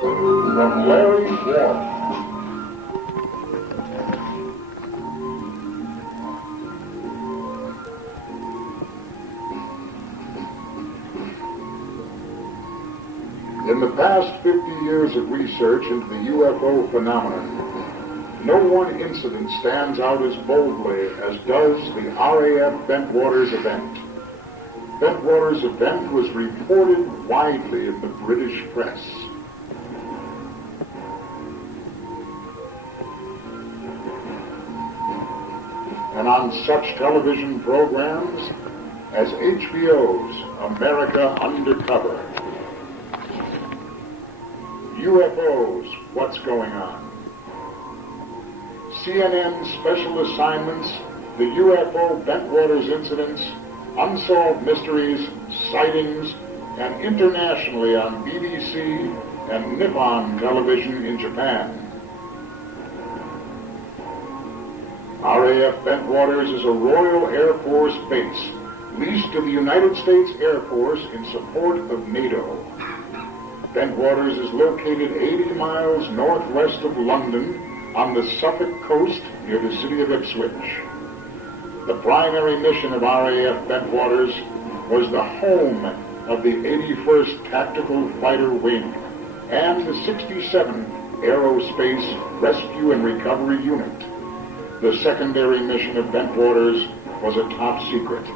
From Larry Ward. In the past 50 years of research into the UFO phenomenon, no one incident stands out as boldly as does the RAF Bentwaters event. Bentwaters' event was reported widely in the British press. And on such television programs as HBO's America Undercover, UFOs, What's Going On, CNN's special assignments, the UFO Bentwaters incidents, Unsolved Mysteries, Sightings, and internationally on BBC and Nippon Television in Japan. RAF Bentwaters is a Royal Air Force base leased to the United States Air Force in support of NATO. Bentwaters is located 80 miles northwest of London on the Suffolk coast near the city of Ipswich. The primary mission of RAF Bentwaters was the home of the 81st Tactical Fighter Wing and the 67th Aerospace Rescue and Recovery Unit. The secondary mission of Bentwaters was a top secret,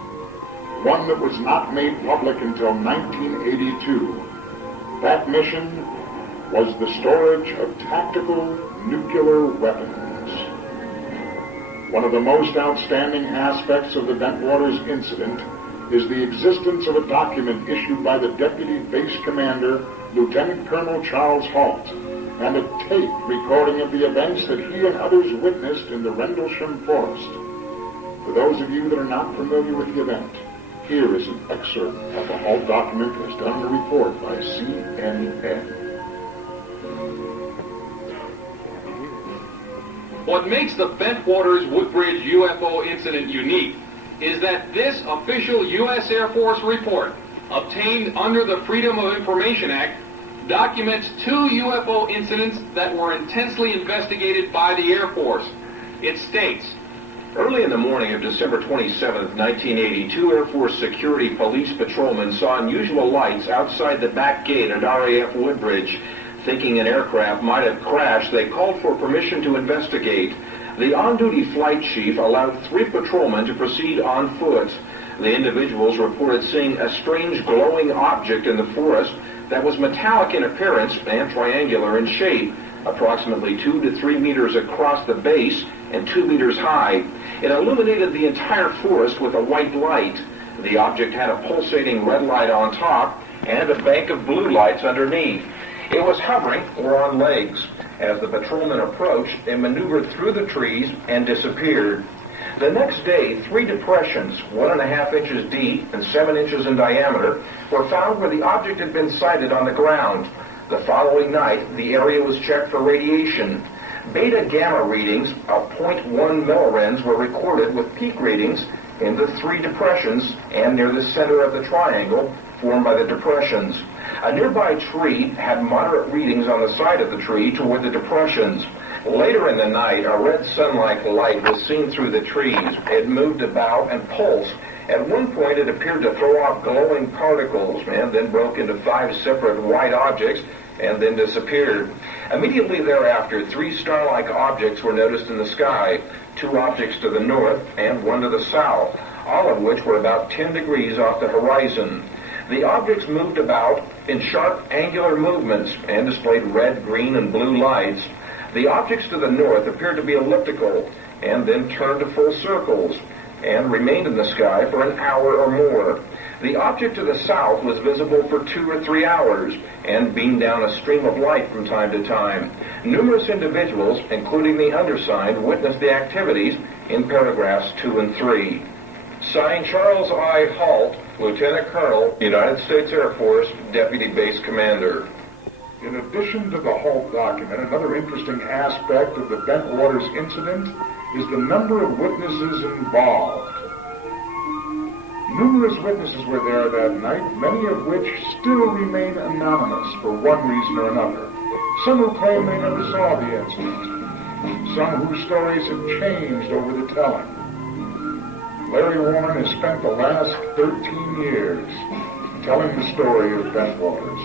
one that was not made public until 1982. That mission was the storage of tactical nuclear weapons. One of the most outstanding aspects of the Bentwaters incident is the existence of a document issued by the Deputy Base Commander, Lieutenant Colonel Charles Halt, and a tape recording of the events that he and others witnessed in the Rendlesham Forest. For those of you that are not familiar with the event, here is an excerpt of the Halt document as done in a report by CNN. What makes the Bentwaters Woodbridge UFO incident unique is that this official U.S. Air Force report, obtained under the Freedom of Information Act, documents 2 UFO incidents that were intensely investigated by the Air Force. It states, early in the morning of December 27, 1982, Air Force security police patrolmen saw unusual lights outside the back gate at RAF Woodbridge. Thinking an aircraft might have crashed, they called for permission to investigate. The on-duty flight chief allowed 3 patrolmen to proceed on foot. The individuals reported seeing a strange glowing object in the forest that was metallic in appearance and triangular in shape, approximately 2 to 3 meters across the base and 2 meters high. It illuminated the entire forest with a white light. The object had a pulsating red light on top and a bank of blue lights underneath. It was hovering or on legs. As the patrolmen approached, it maneuvered through the trees and disappeared. The next day, 3 depressions, 1.5 inches deep and 7 inches in diameter, were found where the object had been sighted on the ground. The following night, the area was checked for radiation. Beta-gamma readings of 0.1 millirens were recorded with peak readings in the 3 depressions and near the center of the triangle formed by the depressions. A nearby tree had moderate readings on the side of the tree toward the depressions. Later in the night, a red sun-like light was seen through the trees. It moved about and pulsed. At one point, it appeared to throw off glowing particles and then broke into 5 separate white objects and then disappeared. Immediately thereafter, 3 star-like objects were noticed in the sky, 2 objects to the north and 1 to the south, all of which were about 10 degrees off the horizon. The objects moved about in sharp angular movements and displayed red, green, and blue lights. The objects to the north appeared to be elliptical and then turned to full circles and remained in the sky for an hour or more. The object to the south was visible for 2 or 3 hours and beamed down a stream of light from time to time. Numerous individuals, including the undersigned, witnessed the activities in paragraphs 2 and 3. Signed, Charles I. Halt, Lieutenant Colonel, United States Air Force, Deputy Base Commander. In addition to the Halt document, another interesting aspect of the Bentwaters incident is the number of witnesses involved. Numerous witnesses were there that night, many of which still remain anonymous for one reason or another. Some who claim they never saw the incident. Some whose stories have changed over the telling. Larry Warren has spent the last 13 years telling the story of Bentwaters.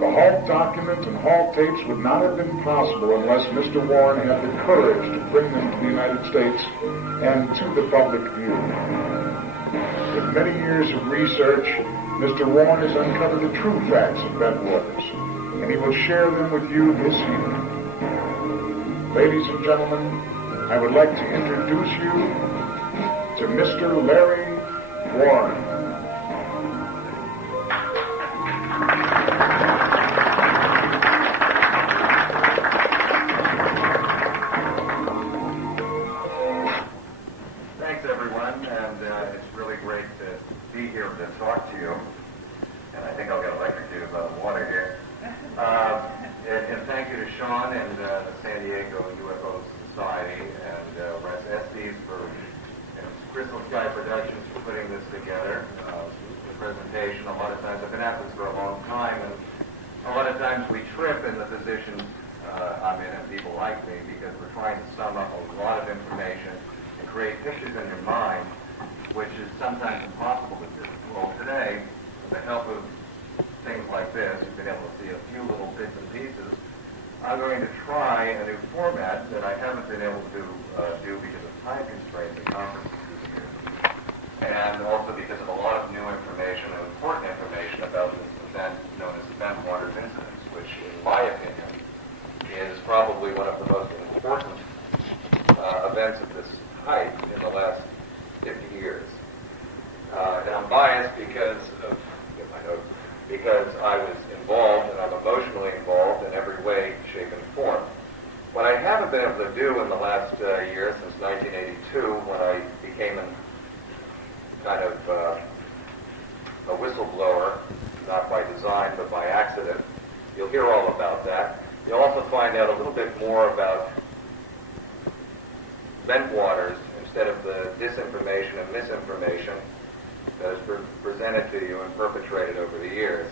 The halt documents and halt tapes would not have been possible unless Mr. Warren had the courage to bring them to the United States and to the public view. With many years of research, Mr. Warren has uncovered the true facts of Bentwaters, and he will share them with you this evening. Ladies and gentlemen, I would like to introduce you to Mr. Larry Warren. Thanks, everyone, and it's really great to be here to talk to you. And I think I'll get electrocuted by the water here. And thank you to Shawn and the San Diego UFO Society and Russ Estes for Crystal Sky Productions for putting this together. The presentation, a lot of times, I've been at this for a long time, and a lot of times we trip in the position I'm in, and people like me, because we're trying to sum up a lot of information and create pictures in your mind, which is sometimes impossible to do. Well, today, with the help of things like this, you've been able to see a few little bits and pieces. I'm going to try a new format that I haven't been able to do because of time constraints at conferences this year, and also because of a lot of new information and important information about this event known as the Bentwaters incidents, which, in my opinion, is probably one of the most important events of this type in the last 50 years. And I'm biased because I was involved, and I'm emotionally involved in every way, shape, and form. What I haven't been able to do in the last year, since 1982, when I became kind of a whistleblower, not by design, but by accident. You'll hear all about that. You'll also find out a little bit more about Bentwaters instead of the disinformation and misinformation that has been presented to you and perpetrated over the years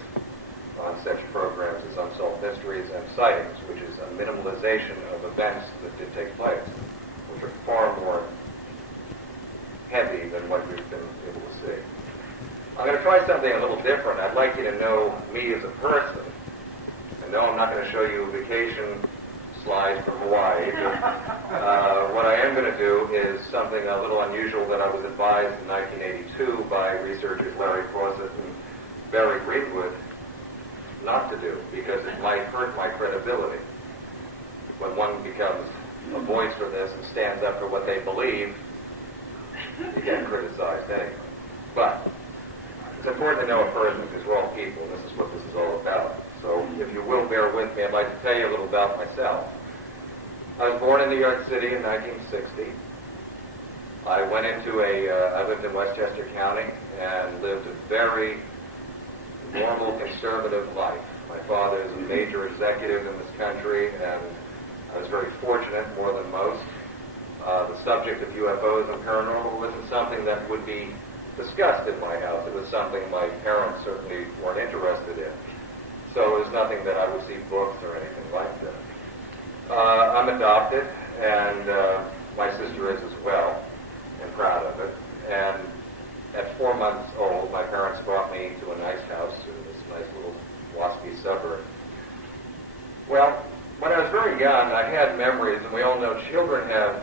on such programs as Unsolved Mysteries and Sightings, which is a minimalization of events that did take place, which are far more heavy than what we've been able to see. I'm going to try something a little different. I'd like you to know me as a person. And no, I'm not going to show you vacation slides from Hawaii. But, what I am going to do is something a little unusual that I was advised in 1982 by researchers Larry Fawcett and Barry Greenwood not to do, because it might hurt my credibility. When one becomes a voice for this and stands up for what they believe, you get criticized anyway. But it's important to know a person because we're all people, and this is what this is all about. So if you will bear with me, I'd like to tell you a little about myself. I was born in New York City in 1960. I lived in Westchester County and lived a very normal conservative life. My father is a major executive in this country, and I was very fortunate, more than most. The subject of UFOs and paranormal wasn't something that would be discussed in my house. It was something my parents certainly weren't interested in. So it was nothing that I would see books or anything like that. I'm adopted, and my sister is as well, and proud of it. And at 4 months old, my parents brought me to a nice house in this nice little waspy suburb. Well, when I was very young, I had memories, and we all know children have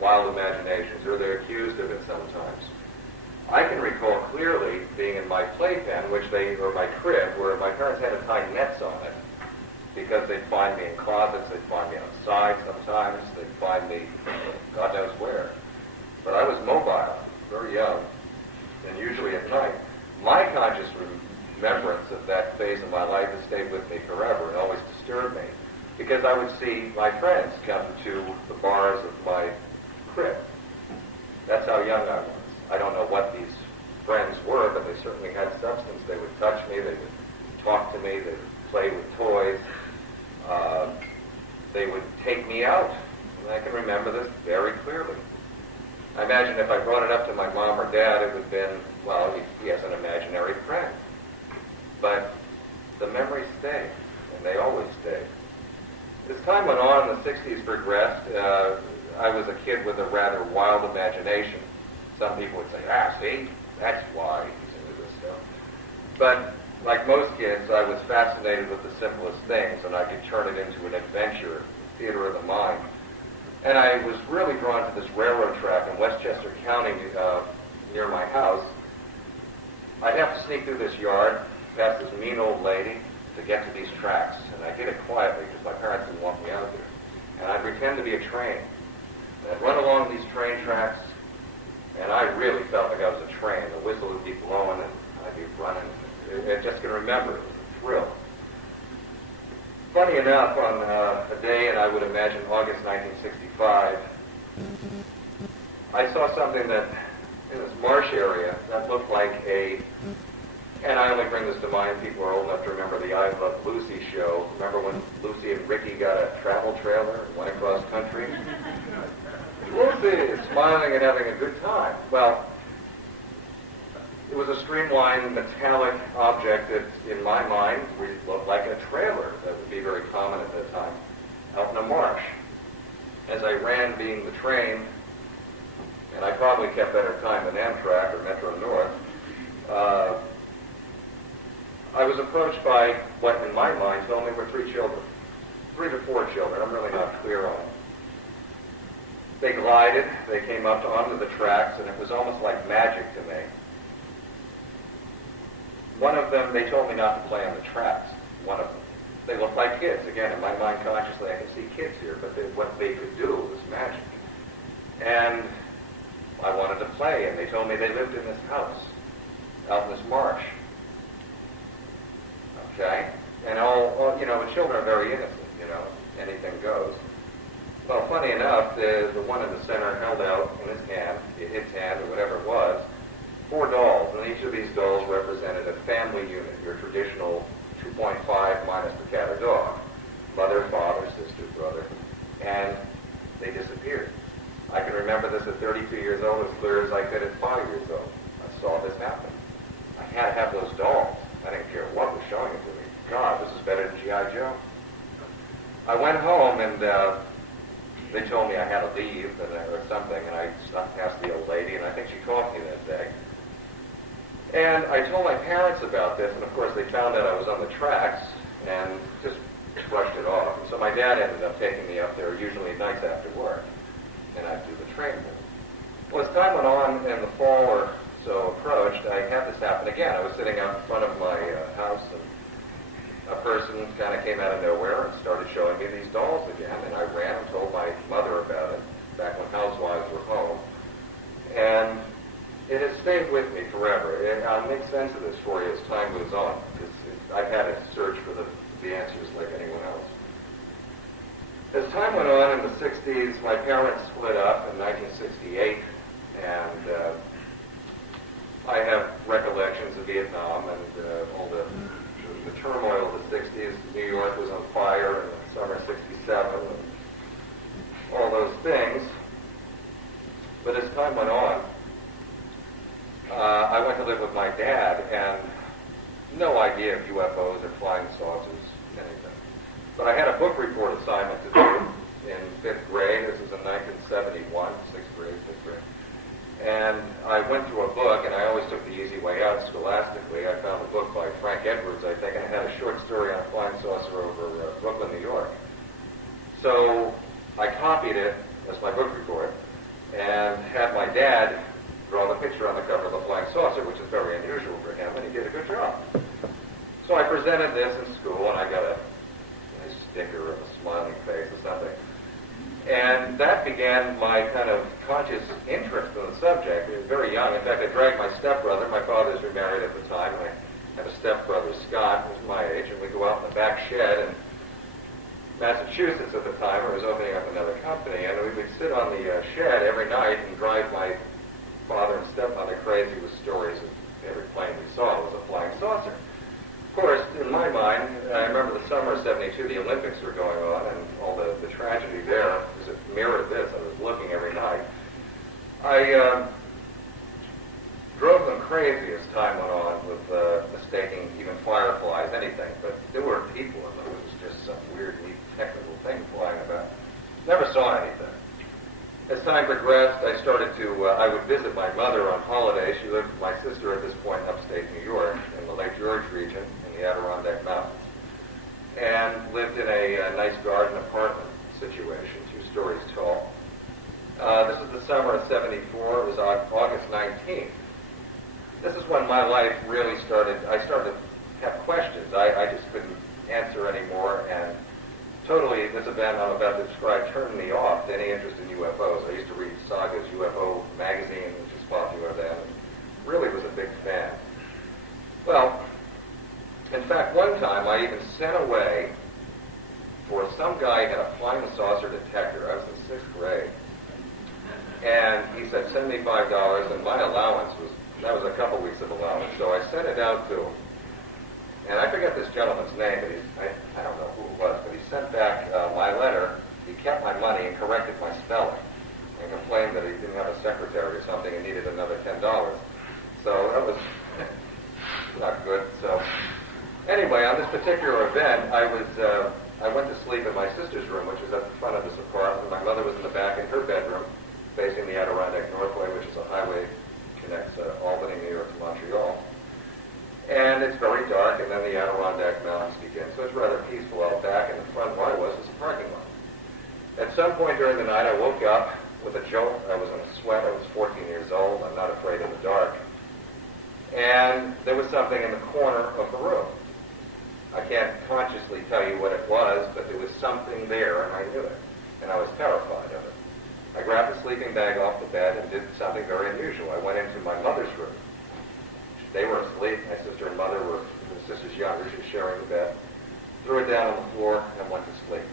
wild imaginations, or they're accused of it sometimes. I can recall clearly being in my playpen, or my crib, where my parents had to tie nets on it, because they'd find me in closets, they'd find me outside sometimes, they'd find me God knows where. But I was mobile, very young, and usually at night. My conscious remembrance of that phase of my life has stayed with me forever and always disturbed me, because I would see my friends come to the bars of my crib. That's how young I was. I don't know what these friends were, but they certainly had substance. They would touch me, they would talk to me, they would play with toys. They would take me out. And I can remember this very clearly. I imagine if I brought it up to my mom or dad, it would have been, well, he has an imaginary friend. But the memories stay, and they always stay. As time went on and the 60s progressed, I was a kid with a rather wild imagination. Some people would say, see, that's why he's into this stuff. But like most kids, I was fascinated with the simplest things, and I could turn it into an adventure, theater of the mind. And I was really drawn to this railroad track in Westchester County near my house. I'd have to sneak through this yard, past this mean old lady, to get to these tracks. And I did it quietly because my parents didn't want me out there. And I'd pretend to be a train. And I'd run along these train tracks, and I really felt like I was a train. The whistle would be blowing, and I'd be running. I just can remember it. It was a thrill. Funny enough, on a day, and I would imagine August 1965, I saw something that, in this marsh area, that looked like and I only bring this to mind, people are old enough to remember the I Love Lucy show. Remember when Lucy and Ricky got a travel trailer and went across country? Lucy, smiling and having a good time. Well, it was a streamlined metallic object that, in my mind, looked like a trailer that would be very common at that time, out in a marsh. As I ran, being the train, and I probably kept better time than Amtrak or Metro North, I was approached by what, in my mind, told me were 3 to 4 children. I'm really not clear on it. They glided, they came up onto the tracks, and it was almost like magic to me. One of them, they told me not to play on the tracks. One of them. They looked like kids. Again, in my mind consciously, I can see kids here, but what they could do was magic. And I wanted to play, and they told me they lived in this house, out in this marsh. Okay? And children are very innocent, anything goes. Well, funny enough, the one in the center held out in his hand, or whatever it was, 4 dolls, and each of these dolls represented a family unit, your traditional 2.5 minus the cat or dog, mother, father, sister, brother, and they disappeared. I can remember this at 32 years old as clear as I could at 5 years old. I saw this happen. I had to have those dolls. I didn't care what was showing it to me. God, this is better than G.I. Joe. I went home, and they told me I had to leave or something, and I stopped past the old lady, and I think she caught me that day. And I told my parents about this, and of course they found out I was on the tracks and just brushed it off. And so my dad ended up taking me up there, usually nights after work, and I'd do the train move. Well, as time went on and the fall or so approached, I had this happen again. I was sitting out in front of my house, and a person kind of came out of nowhere and started showing me these dolls again, and I ran and told my mother about it, back when housewives were home. And it has stayed with me forever. I'll make sense of this for you as time goes on, because I've had to search for the answers like anyone else. As time went on in the 60s, my parents split up in 1968, and I have recollections of Vietnam and all the turmoil of the 60s. New York was on fire in the summer of 67, and all those things. But as time went on, I went to live with my dad, and no idea of UFOs or flying saucers, anything. But I had a book report assignment to do in 5th grade. This was in 1971, 6th grade. And I went through a book, and I always took the easy way out scholastically. I found a book by Frank Edwards, I think, and it had a short story on a flying saucer over Brooklyn, New York. So I copied it as my book report and had my dad draw the picture on the cover of the flying saucer, which is very unusual for him, and he did a good job. So I presented this in school, and I got a nice sticker of a smiling face or something. And that began my kind of conscious interest in the subject. I was very young. In fact, I dragged my stepbrother. My father's remarried at the time, and I had a stepbrother, Scott, who was my age, and we'd go out in the back shed in Massachusetts at the time. I was opening up another company, and we would sit on the shed every night and drive my father and stepmother crazy with stories of every plane we saw was a flying saucer. Of course, in my mind, I remember the summer of 72, the Olympics were going on, and all the tragedy there, because it mirrored this. I was looking every night. I drove them crazy as time went on with mistaking even fireflies, anything, but there were people in them. It was just some weird, neat, technical thing flying about. Never saw anything. As time progressed, I would visit my mother on holiday. She lived with my sister at this point in upstate New York, in the Lake George region, in the Adirondack Mountains, and lived in a nice garden apartment situation, 2 stories tall. This is the summer of '74. It was on August 19th. This is when my life really started. I started to have questions. I just couldn't answer anymore, and totally, this event I'm about to describe turned me off to any interest in UFOs. I used to read Saga's UFO magazine, which is popular then, and really was a big fan. Well, in fact, one time I even sent away for some guy who had a flying saucer detector. I was in 6th grade. And he said, send me $5, and my allowance that was a couple weeks of allowance. So I sent it out to him. And I forget this gentleman's name, but I don't know who it was, but he sent back my letter. He kept my money and corrected my spelling and complained that he didn't have a secretary or something and needed another $10. So that was not good. So anyway, on this particular event, I went to sleep in my sister's room, which was at the front of this apartment. My mother was in the back in her bedroom, facing the Adirondack Northway, which is a highway that connects Albany, New York, to Montreal. And it's very dark, and then the Adirondack Mountains begin. So it's rather peaceful out back, and the front where I was a parking lot. At some point during the night, I woke up with a jolt. I was in a sweat. I was 14 years old. I'm not afraid of the dark. And there was something in the corner of the room. I can't consciously tell you what it was, but there was something there, and I knew it. And I was terrified of it. I grabbed the sleeping bag off the bed and did something very unusual. I went into my mother's room. They were asleep. My sister and mother were, my sister's younger, she was sharing the bed. Threw it down on the floor and went to sleep.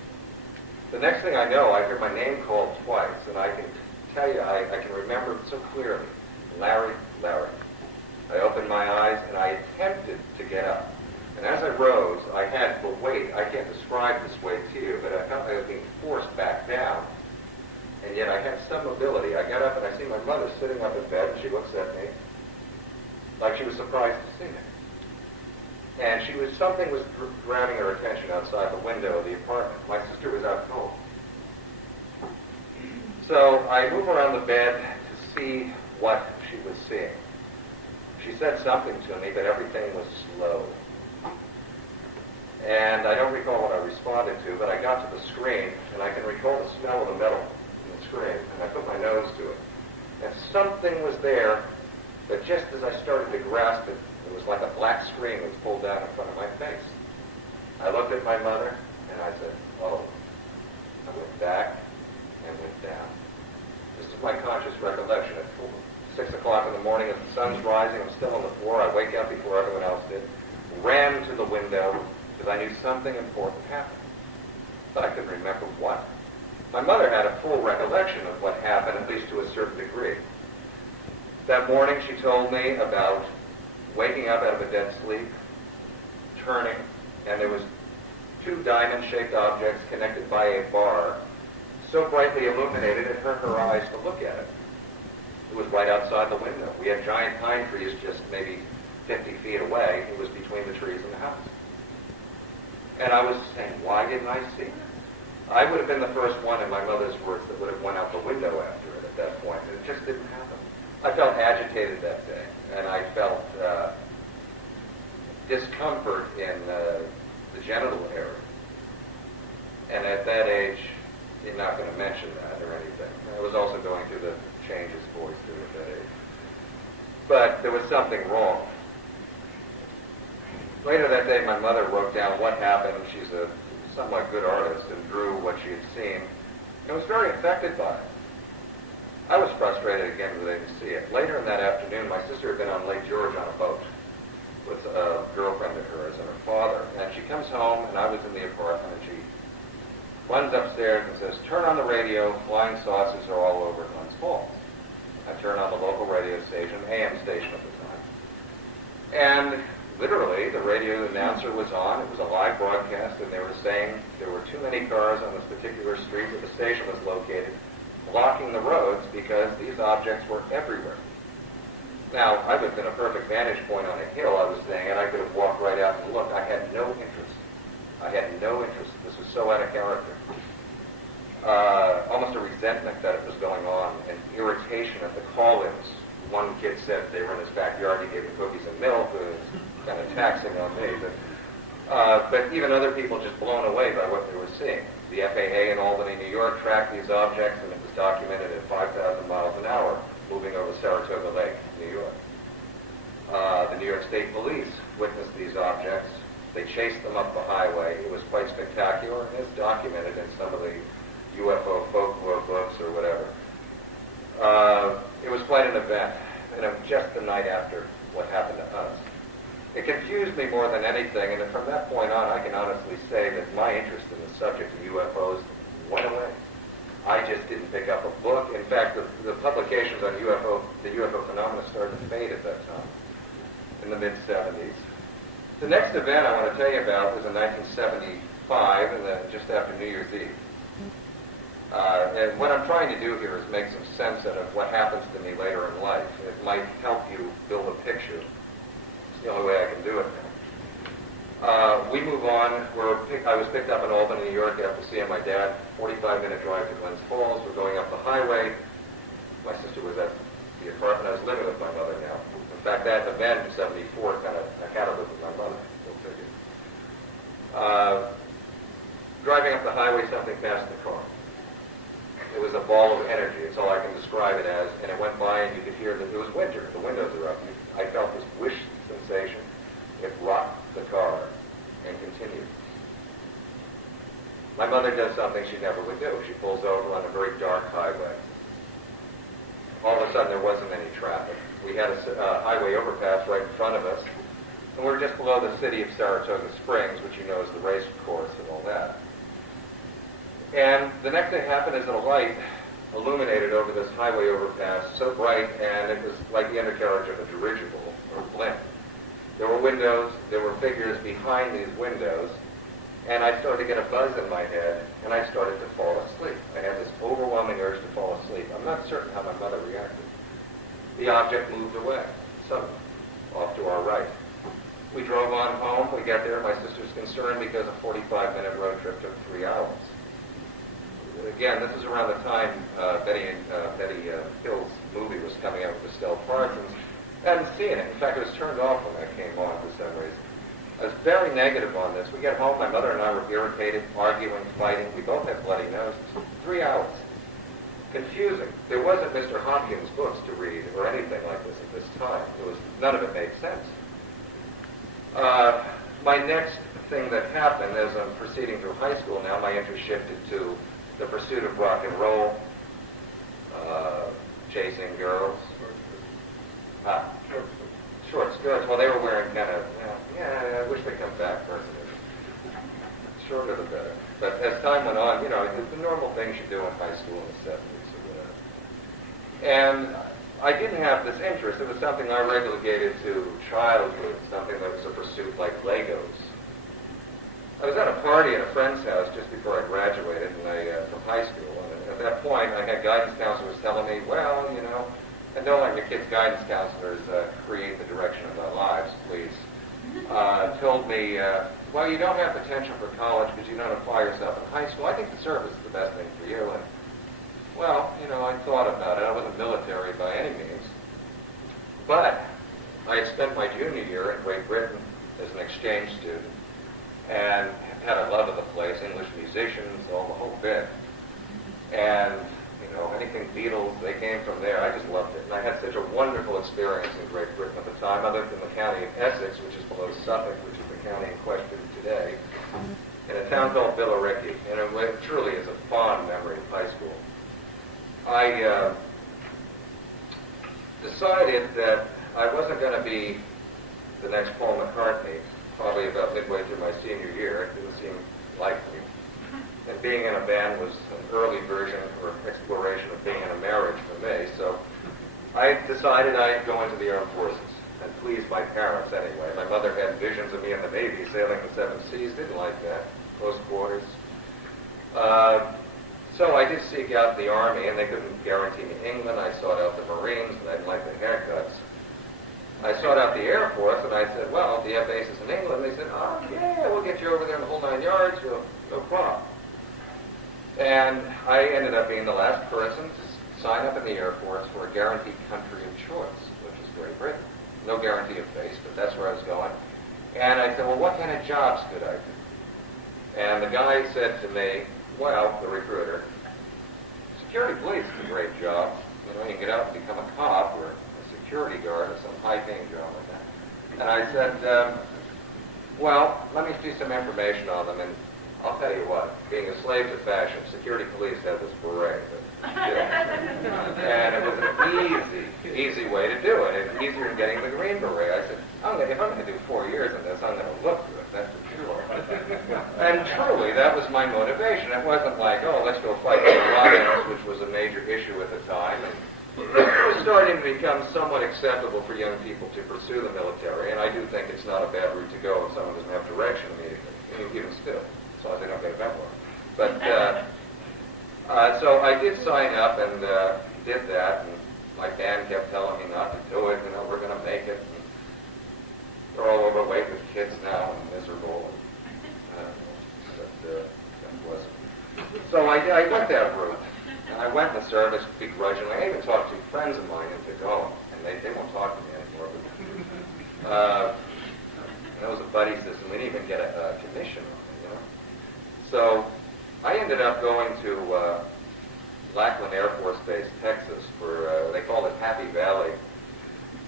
The next thing I know, I hear my name called twice, and I can tell you, I can remember it so clearly. Larry, Larry. I opened my eyes, and I attempted to get up. And as I rose, I had the weight. I can't describe this weight to you, but I felt like I was being forced back down. And yet I had some mobility. I got up, and I see my mother sitting up in bed, and she looks at me like she was surprised to see me. And something was grabbing her attention outside the window of the apartment. My sister was out cold. So I move around the bed to see what she was seeing. She said something to me, but everything was slow. And I don't recall what I responded to, but I got to the screen, and I can recall the smell of the metal in the screen, and I put my nose to it. And something was there, but just as I started to grasp it, it was like a black screen was pulled down in front of my face. I looked at my mother, and I said, oh. I went back and went down. This is my conscious recollection. At 6 o'clock in the morning, as the sun's rising, I'm still on the floor. I wake up before everyone else did, ran to the window, because I knew something important happened. But I couldn't remember what. My mother had a full recollection of what happened, at least to a certain degree. That morning, she told me about waking up out of a dead sleep, turning, and there was 2 diamond-shaped objects connected by a bar, so brightly illuminated it hurt her eyes to look at it. It was right outside the window. We had giant pine trees just maybe 50 feet away. It was between the trees and the house. And I was saying, why didn't I see it? I would have been the first one, in my mother's words, that would have went out the window after it at that point, and it just didn't happen. I felt agitated that day, and I felt discomfort in the genital area. And at that age, you're not going to mention that or anything. I was also going through the changes boys do at that age. But there was something wrong. Later that day, my mother wrote down what happened. She's a somewhat good artist and drew what she had seen. And was very affected by it. I was frustrated again that I didn't see it. Later in that afternoon, my sister had been on Lake George on a boat with a girlfriend of hers and her father. And she comes home, and I was in the apartment, and she runs upstairs and says, turn on the radio, flying saucers are all over Glens Falls. I turn on the local radio station, AM station at the time. And literally, the radio announcer was on. It was a live broadcast, and they were saying there were too many cars on this particular street where the station was located, blocking the roads because these objects were everywhere. Now, I lived in a perfect vantage point on a hill, I was saying, and I could have walked right out and looked. I had no interest. I had no interest. This was so out of character. Almost a resentment that it was going on, and irritation at the call-ins. One kid said they were in his backyard, he gave him cookies and milk. It was kind of taxing on me. But even other people just blown away by what they were seeing. The FAA in Albany, New York, tracked these objects, and it was documented at 5,000 miles an hour, moving over Saratoga Lake, New York. The New York State Police witnessed these objects. They chased them up the highway. It was quite spectacular, and it's documented in some of the UFO folklore books or whatever. It was quite an event, and it was just the night after what happened to us. It confused me more than anything, and from that point on, I can honestly say that my interest in the subject of UFOs went away. I just didn't pick up a book. In fact, the publications on the UFO phenomena started to fade at that time, in the mid-'70s. The next event I want to tell you about was in 1975, and just after New Year's Eve. And what I'm trying to do here is make some sense out of what happens to me later in life. It might help you build a picture. It's the only way I can do it now. We move on. I was picked up in Albany, New York after seeing my dad. 45-minute drive to Glens Falls. We're going up the highway. My sister was at the apartment. I was living with my mother now. In fact, that event in 74 I had to live with my mother. Go figure. Driving up the highway, something passed the car. It was a ball of energy. It's all I can describe it as. And it went by, and you could hear that it was winter. The windows are up. I felt this whish sensation. It rocked the car and continued. My mother does something she never would do. She pulls over on a very dark highway. All of a sudden, there wasn't any traffic. We had a highway overpass right in front of us, and we're just below the city of Saratoga Springs, which you know is the race course and all that. And the next thing happened is that a light illuminated over this highway overpass, so bright, and it was like the undercarriage of a dirigible or blimp. There were windows, there were figures behind these windows, and I started to get a buzz in my head, and I started to fall asleep. I had this overwhelming urge to fall asleep. I'm not certain how my mother reacted. The object moved away, suddenly, off to our right. We drove on home. We got there. My sister's concerned because a 45-minute road trip took 3 hours. Again, this is around the time Betty Hill's movie was coming out with Estelle Parsons. I hadn't seen it. In fact, it was turned off when I came on for some reason. I was very negative on this. We get home. My mother and I were irritated, arguing, fighting. We both had bloody noses. 3 hours. Confusing. There wasn't Mr. Hopkins' books to read or anything like this at this time. None of it made sense. My next thing that happened as I'm proceeding through high school now, my interest shifted to the pursuit of rock and roll, chasing girls. Short skirts. Well, they were wearing kind of, I wish they'd come back personally. Shorter the better. But as time went on, the normal things you do in high school in the 70s or whatever. And I didn't have this interest. It was something I relegated to childhood, something that was a pursuit like Legos. I was at a party at a friend's house just before I graduated from high school, and at that point I had guidance counselors telling me, and don't let your kids' guidance counselors create the direction of their lives, please. Told me, you don't have potential for college because you don't apply yourself in high school. I think the service is the best thing for you. And, I thought about it. I wasn't military by any means. But I had spent my junior year in Great Britain as an exchange student and had a love of the place, English musicians, the whole bit. And, anything Beatles, they came from there. I just loved it. And I had such a wonderful experience in Great Britain at the time. I lived in the county of Essex, which is below Suffolk, which is the county in question today, in a town called Billericay. And it truly is a fond memory of high school. I decided that I wasn't going to be the next Paul McCartney, probably about midway through my senior year. It didn't seem likely. And being in a band was an early version or exploration of being in a marriage for me. So I decided I'd go into the armed forces and please my parents anyway. My mother had visions of me in the Navy sailing the 7 seas, didn't like that, close quarters. So I did seek out the Army, and they couldn't guarantee me England. I sought out the Marines, and I didn't like the haircuts. I sought out the Air Force, and I said, well, do you have bases in England? They said, oh, yeah, we'll get you over there in the whole 9 yards, no problem. And I ended up being the last person to sign up in the Air Force for a guaranteed country of choice, which is Great Britain. No guarantee of base, but that's where I was going. And I said, well, what kind of jobs could I do? And the guy said to me, well, the recruiter, security police is a great job. You know, you can get out and become a cop or a security guard or some high-paying job like that. And I said, well, let me see some information on them. And I'll tell you what, being a slave to fashion, security police had this beret. And it was an easy way to do it. It's easier than getting the green beret. I said, if I'm going to do 4 years in this, I'm going to look good, that's for sure. And truly, that was my motivation. It wasn't like, oh, let's go fight the Alliance, which was a major issue at the time. And it was starting to become somewhat acceptable for young people to pursue the military, and I do think it's not a bad route to go if someone doesn't have direction immediately, even still, as long as they don't get a Bentwater. But so I did sign up and did that, and my band kept telling me not to do it. You know, we're going to make it. And they're all overweight with kids now and miserable. So I went that route. And I went in the service begrudgingly. I even talked to friends of mine into going, and they won't talk to me anymore. But, and it was a buddy system. We didn't even get a commission on it, you know. So I ended up going to Lackland Air Force Base, Texas, for they called it Happy Valley,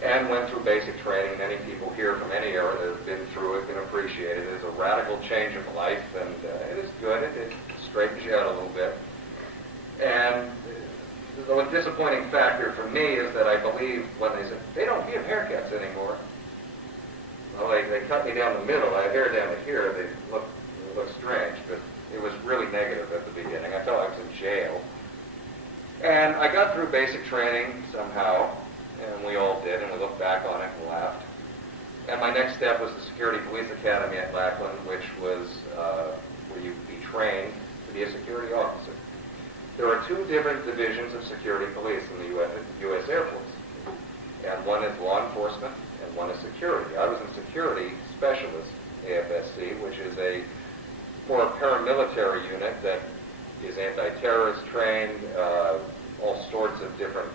and went through basic training. Many people here from any era that have been through it can appreciate it. It's a radical change of life, and it is good. It straightens you out a little bit. And the disappointing factor for me is that I believe when they said, they don't give haircuts anymore. Well, they cut me down the middle. I had hair down to here. They look strange, but it was really negative at the beginning. I felt I was in jail. And I got through basic training somehow, and we all did, and we looked back on it and laughed. And my next step was the Security Police Academy at Lackland, which was where you'd be trained to be a security officer. There are two different divisions of security police in the U.S. Air Force. And one is law enforcement, and one is security. I was in security specialist, AFSC, which is a more paramilitary unit that is anti-terrorist trained, all sorts of different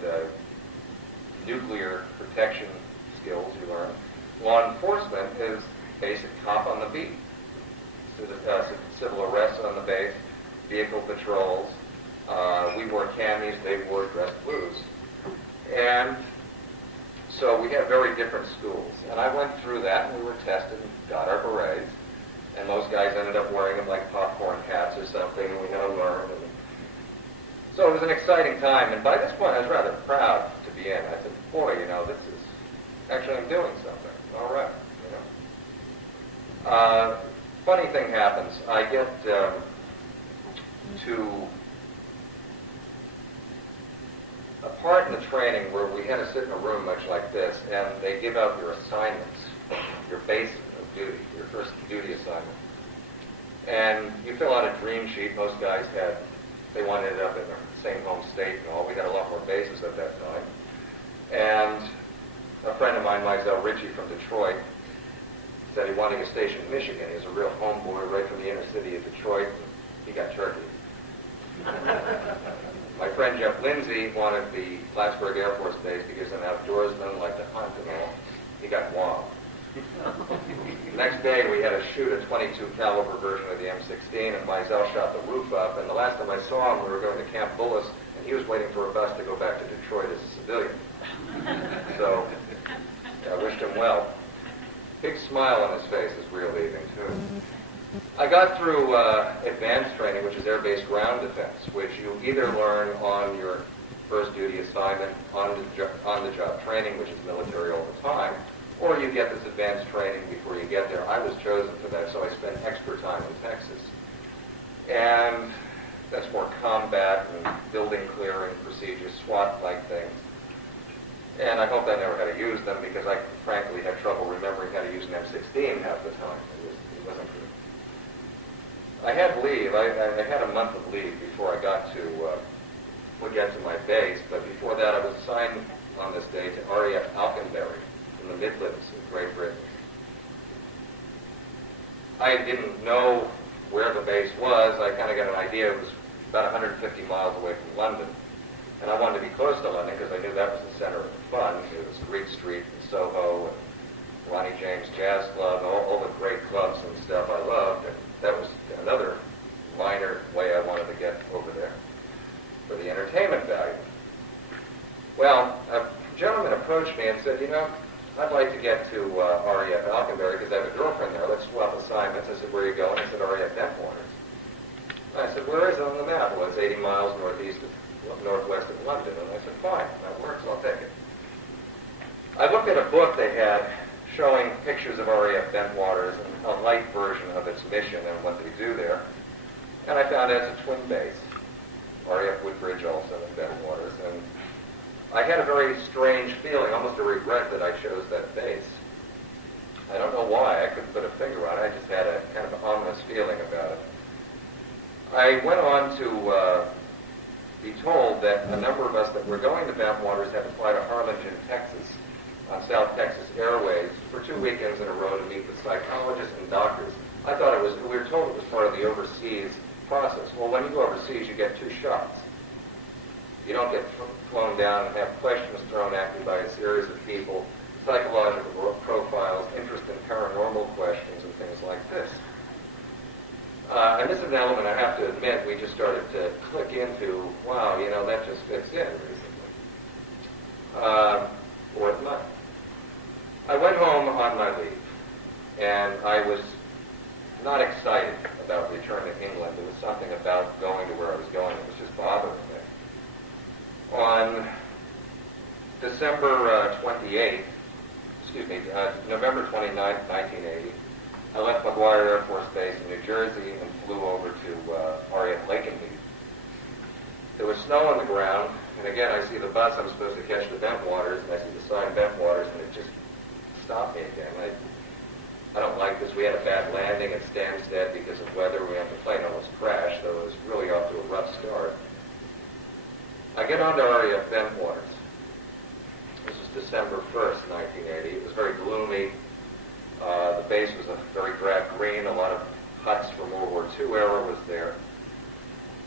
nuclear protection skills you learn. Law enforcement is basic cop on the beat. Civil arrests on the base, vehicle patrols. We wore camis, they wore dress blues. And so we had very different schools. And I went through that, and we were tested and got our berets. And most guys ended up wearing them like popcorn hats or something, and we had to learn. And so it was an exciting time, and by this point I was rather proud to be in. I said, boy, you know, this is, actually I'm doing something. All right, you know. Funny thing happens. I get to a part in the training where we had to sit in a room much like this, and they give out your assignments, your base of duty, your first duty assignment. And you fill out a dream sheet. Most guys they wanted it up in their same home state and all. We had a lot more bases at that time. And a friend of mine, Mizell Ritchie from Detroit, said he wanted a station in Michigan. He was a real homeboy right from the inner city of Detroit. He got turkey. My friend Jeff Lindsay wanted the Plattsburgh Air Force Base because he's an outdoorsman, like to hunt and all. He got walled. The next day we had to shoot a .22 caliber version of the M16, and Mizell shot the roof up. And the last time I saw him, we were going to Camp Bullis, and he was waiting for a bus to go back to Detroit as a civilian. So I wished him well. Big smile on his face as we were leaving, too. I got through advanced training, which is air-based ground defense, which you either learn on your first duty assignment, on-the-job training, which is military all the time, or you get this advanced training before you get there. I was chosen for that, so I spent extra time in Texas. And that's more combat and building clearing procedures, SWAT-like things. And I hope I never had to use them because I frankly had trouble remembering how to use an M16 half the time. It wasn't good. I had leave. I had a month of leave before I got to my base, but before that I was assigned on this day to RAF Alconbury, in the Midlands of Great Britain. I didn't know where the base was. I kind of got an idea it was about 150 miles away from London. And I wanted to be close to London because I knew that was the center of the fun. It was Greek Street and Soho and Ronnie James Jazz Club, all the great clubs and stuff I loved. And that was another minor way I wanted to get over there for the entertainment value. Well, a gentleman approached me and said, you know, I'd like to get to RAF Alconbury because I have a girlfriend there. Let's swap assignments. I said, where are you going? He said, RAF Bentwaters. I said, where is it on the map? Well, it's 80 miles northwest of London. And I said, fine, that works. I'll take it. I looked at a book they had showing pictures of RAF Bentwaters and a light version of its mission and what they do there. And I found it's a twin base, RAF Woodbridge also in Bentwaters. And I had a very strange feeling, almost a regret that I chose that base. I don't know why. I couldn't put a finger on it. I just had a kind of ominous feeling about it. I went on to be told that a number of us that were going to Bentwaters had to fly to Harlingen, Texas, on South Texas Airways for 2 weekends in a row to meet with psychologists and doctors. I thought we were told it was part of the overseas process. Well, when you go overseas, you get 2 shots. You don't get flown down and have questions thrown at you by a series of people, psychological profiles, interest in paranormal questions, and things like this. And this is an element I have to admit we just started to click into, wow, you know, that just fits in recently. Or it might. I went home on my leave, and I was not excited about returning to England. There was something about going to where I was going that was just bothering me. On November 29, 1980, I left McGuire Air Force Base in New Jersey and flew over to RAF Lakenheath. There was snow on the ground, and again, I see the bus I'm supposed to catch to Bentwaters, and I see the sign Bentwaters, and it just stopped me again. I don't like this. We had a bad landing at Stansted because of weather. The plane almost crashed, so it was really off to a rough start. I get onto RAF Bentwaters. This was December 1st, 1980. It was very gloomy. The base was a very drab green. A lot of huts from World War II era was there.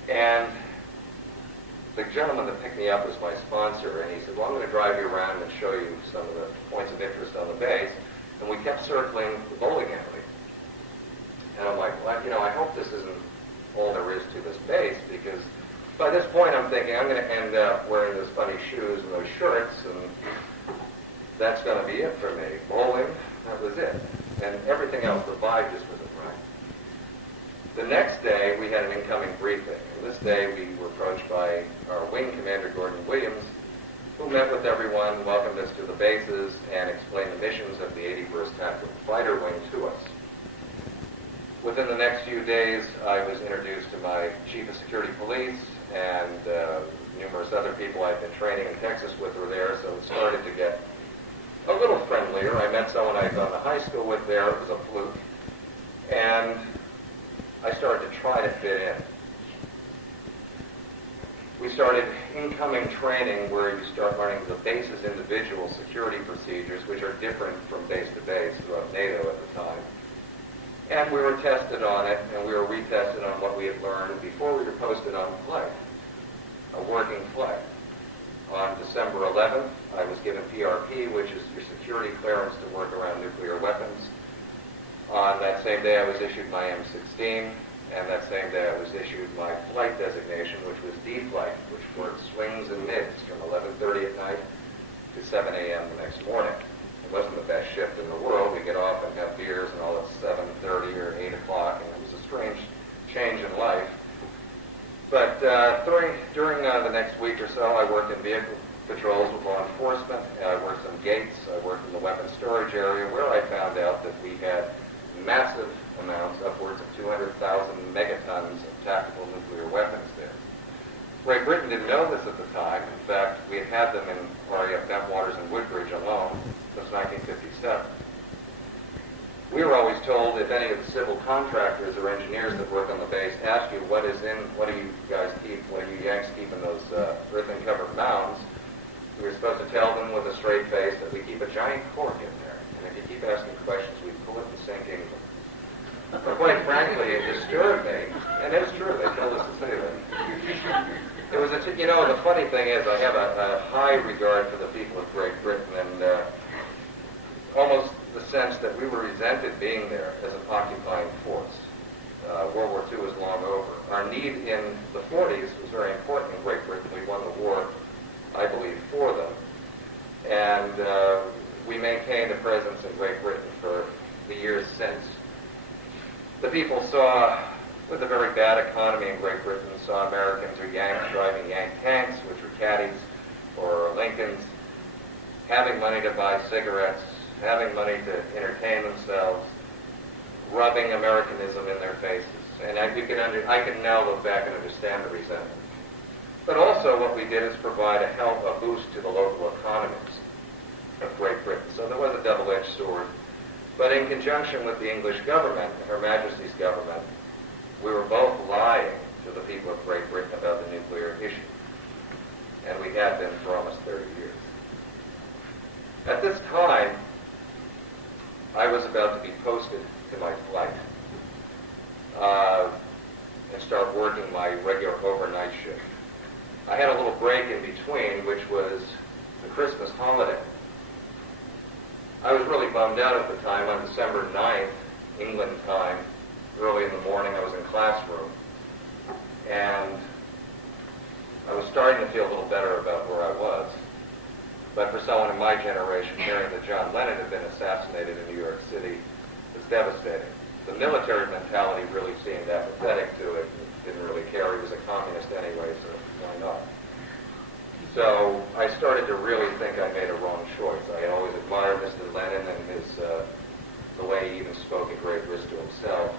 And the gentleman that picked me up was my sponsor, and he said, well, I'm going to drive you around and show you some of the points of interest on the base. And we kept circling the bowling alley. And I'm like, well, you know, I hope this isn't all there is to this base, because by this point I'm thinking I'm going to end up wearing those funny shoes and those shirts, and that's going to be it for me. Bowling, that was it. And everything else, the vibe just wasn't right. The next day, we had an incoming briefing. And this day, we were approached by our wing commander, Gordon Williams, who met with everyone, welcomed us to the bases, and explained the missions of the 81st Tactical Fighter Wing to us. Within the next few days, I was introduced to my Chief of Security Police, and numerous other people I'd been training in Texas with were there, so it started to get a little friendlier. I met someone I'd gone to high school with there. It was a fluke. And I started to try to fit in. We started incoming training where you start learning the base's individual security procedures, which are different from base to base throughout NATO at the time. And we were tested on it, and we were retested on what we had learned before we were posted on flight, a working flight. On December 11th, I was given PRP, which is your security clearance to work around nuclear weapons. On that same day, I was issued my M16, and that same day I was issued my flight designation, which was D-Flight, which worked swings and mids from 11:30 at night to 7 a.m. the next morning. It wasn't the best shift in the world. We get off and have beers and all at 7:30 or 8 o'clock, and it was a strange change in life. But during the next week or so, I worked in vehicle patrols with law enforcement. I worked some gates. I worked in the weapons storage area, where I found out that we had massive amounts, upwards of 200,000 megatons of tactical nuclear weapons there. Great Britain didn't know this at the time. In fact, we had them in RAF Bentwaters and Woodbridge alone since 1957. We were always told if any of the civil contractors or engineers that work on the base ask you what do you guys keep, what do you Yanks keep in those earthen-covered mounds, We were supposed to tell them with a straight face that we keep a giant cork in there, and if you keep asking questions, we pull it to sink England. But quite frankly, it disturbed me, and it's true, they told us to say that. It was the funny thing is, I have a high regard for the people of Great Britain, and almost the sense that we were resented being there as an occupying force. World War II was long over. Our need in the 40s was very important in Great Britain. We won the war, I believe, for them. And we maintained a presence in Great Britain for the years since. The people saw, with a very bad economy in Great Britain, saw Americans or Yanks driving Yank tanks, which were caddies, or Lincolns, having money to buy cigarettes, having money to entertain themselves, rubbing Americanism in their faces. And I can now look back and understand the resentment. But also what we did is provide a boost to the local economies of Great Britain. So there was a double-edged sword. But in conjunction with the English government, Her Majesty's government, we were both lying to the people of Great Britain about the nuclear issue. And we had been for almost 30 years. At this time, I was about to be posted to my flight and start working my regular overnight shift. I had a little break in between, which was the Christmas holiday. I was really bummed out at the time. On December 9th, England time, early in the morning, I was in classroom, and I was starting to feel a little better about where I was. But for someone in my generation, hearing that John Lennon had been assassinated in New York City was devastating. The military mentality really seemed apathetic to it. Didn't really care. He was a communist anyway, so why not? So I started to really think I made a wrong choice. I always admired Mr. Lennon and the way he even spoke at great risk to himself,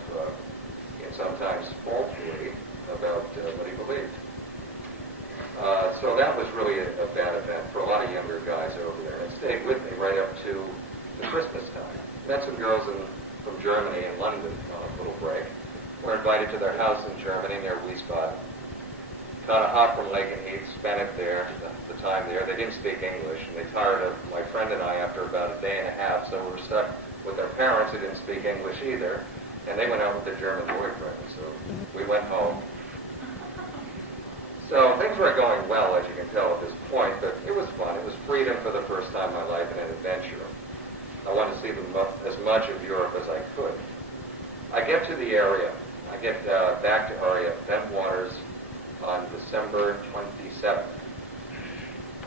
and sometimes faultily about what he believed. So that was really a bad event for a lot of younger guys over there. And it stayed with me right up to the Christmas time. Met some girls from Germany in London on a little break. Were invited to their house in Germany near Wiesbaden. Caught a hop from Lake and Heath, spent it there, the time there. They didn't speak English, and they tired of my friend and I after about a day and a half, so we were stuck with their parents who didn't speak English either, and they went out with their German boyfriend, so we went home. So things were going well, as you can tell at this point, but it was fun. It was freedom for the first time in my life and an adventure. I wanted to see as much of Europe as I could. I get to the area. I get back to RAF Bentwaters on December 27th.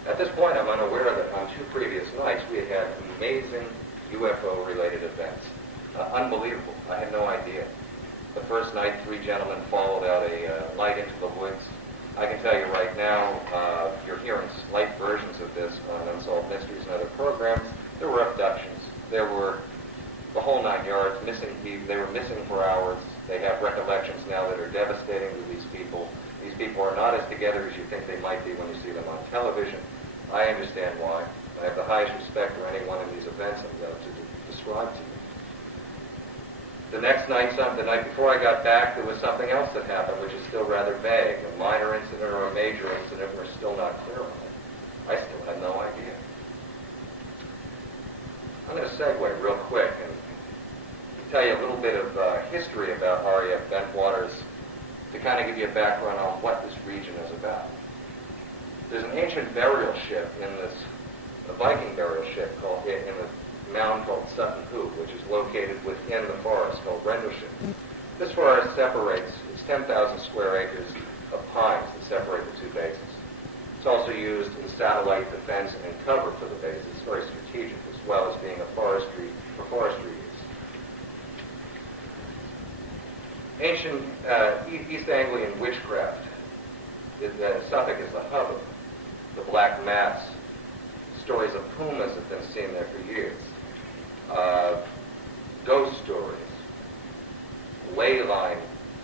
At this point, I'm unaware that on 2 previous nights we had had amazing UFO-related events. Unbelievable. I had no idea. The first night, 3 gentlemen followed out a light into the woods. I can tell you right now, you're hearing slight versions of this on Unsolved Mysteries and other programs. There were abductions. There were the whole 9 yards. They were missing for hours. They have recollections now that are devastating to these people. These people are not as together as you think they might be when you see them on television. I understand why. I have the highest respect for any one of these events I'm about to describe to you. The next night, the night before I got back, there was something else that happened, which is still rather vague. A minor incident or a major incident, we're still not clear on it. I still had no idea. I'm going to segue real quick and tell you a little bit of history about RAF Bentwaters to kind of give you a background on what this region is about. There's an ancient burial ship a Viking burial ship in the mound called Sutton Hoop, which is located within the forest called Rendlesham. This forest separates, it's 10,000 square acres of pines that separate the 2 bases. It's also used in satellite defense and cover for the bases. It's very strategic as well as being for forestry use. Ancient East Anglian witchcraft, Suffolk is the hub of the Black Mass. Stories of pumas have been seen there for years. Ghost stories, ley line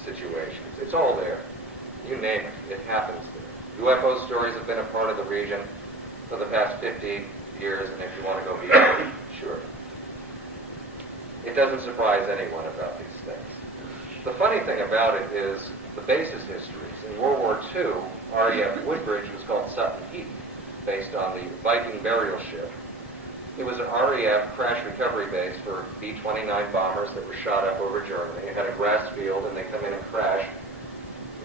situations. It's all there. You name it, it happens there. UFO stories have been a part of the region for the past 50 years, and if you want to go beyond, sure. It doesn't surprise anyone about these things. The funny thing about it is the basis histories. In World War II, RAF Woodbridge was called Sutton Heath. based on the Viking burial ship. It was an RAF crash recovery base for B-29 bombers that were shot up over Germany. It had a grass field, and they come in and crash.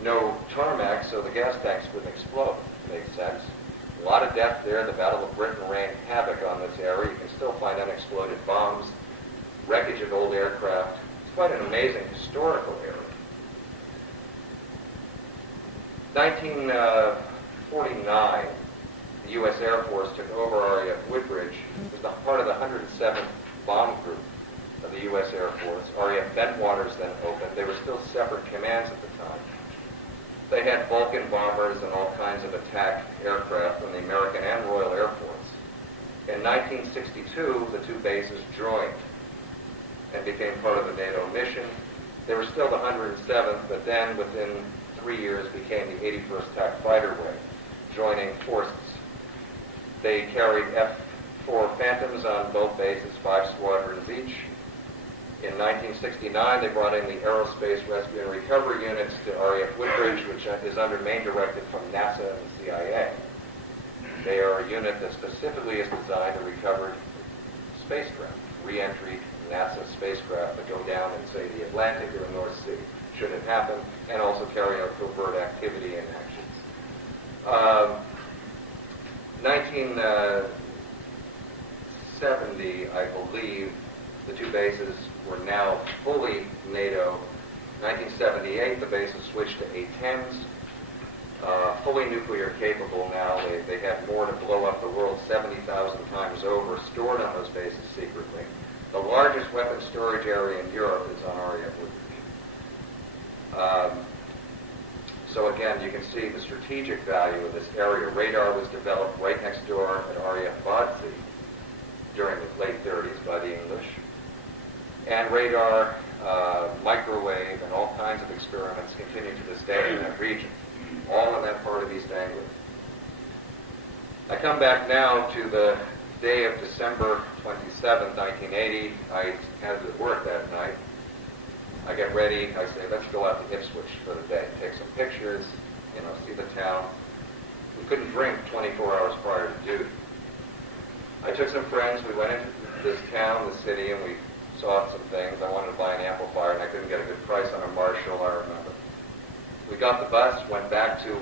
No tarmac, so the gas tanks wouldn't explode. Makes sense. A lot of death there. The Battle of Britain ran havoc on this area. You can still find unexploded bombs, wreckage of old aircraft. It's quite an amazing historical area. 1949, the U.S. Air Force took over RAF Woodbridge. It was part of the 107th Bomb Group of the U.S. Air Force. RAF Bentwaters then opened. They were still separate commands at the time. They had Vulcan bombers and all kinds of attack aircraft from the American and Royal Air Force. In 1962, the two bases joined and became part of the NATO mission. They were still the 107th, but then within 3 years became the 81st Attack Fighter Wing, joining forces. They carried F-4 Phantoms on both bases, 5 squadrons each. In 1969, they brought in the Aerospace Rescue and Recovery Units to RAF Woodbridge, which is under main directive from NASA and the CIA. They are a unit that specifically is designed to recover spacecraft, re-entry NASA spacecraft that go down in, say, the Atlantic or the North Sea, should it happen, and also carry out covert activity and actions. 1970, I believe, the two bases were now fully NATO. 1978, the bases switched to A-10s, fully nuclear capable now. They have more to blow up the world 70,000 times over, stored on those bases secretly. The largest weapons storage area in Europe is on RAF Woodbridge. So again, you can see the strategic value of this area. Radar was developed right next door at RAF Bodsey during the late 30s by the English. And radar, microwave, and all kinds of experiments continue to this day in that region, all in that part of East Anglia. I come back now to the day of December 27, 1980. I had to work that night. I get ready. I say, let's go out to Ipswich for the day, take some pictures, see the town. We couldn't drink 24 hours prior to duty. I took some friends. We went into this town, the city, and we saw some things. I wanted to buy an amplifier, and I couldn't get a good price on a Marshall, I remember. We got the bus, went back to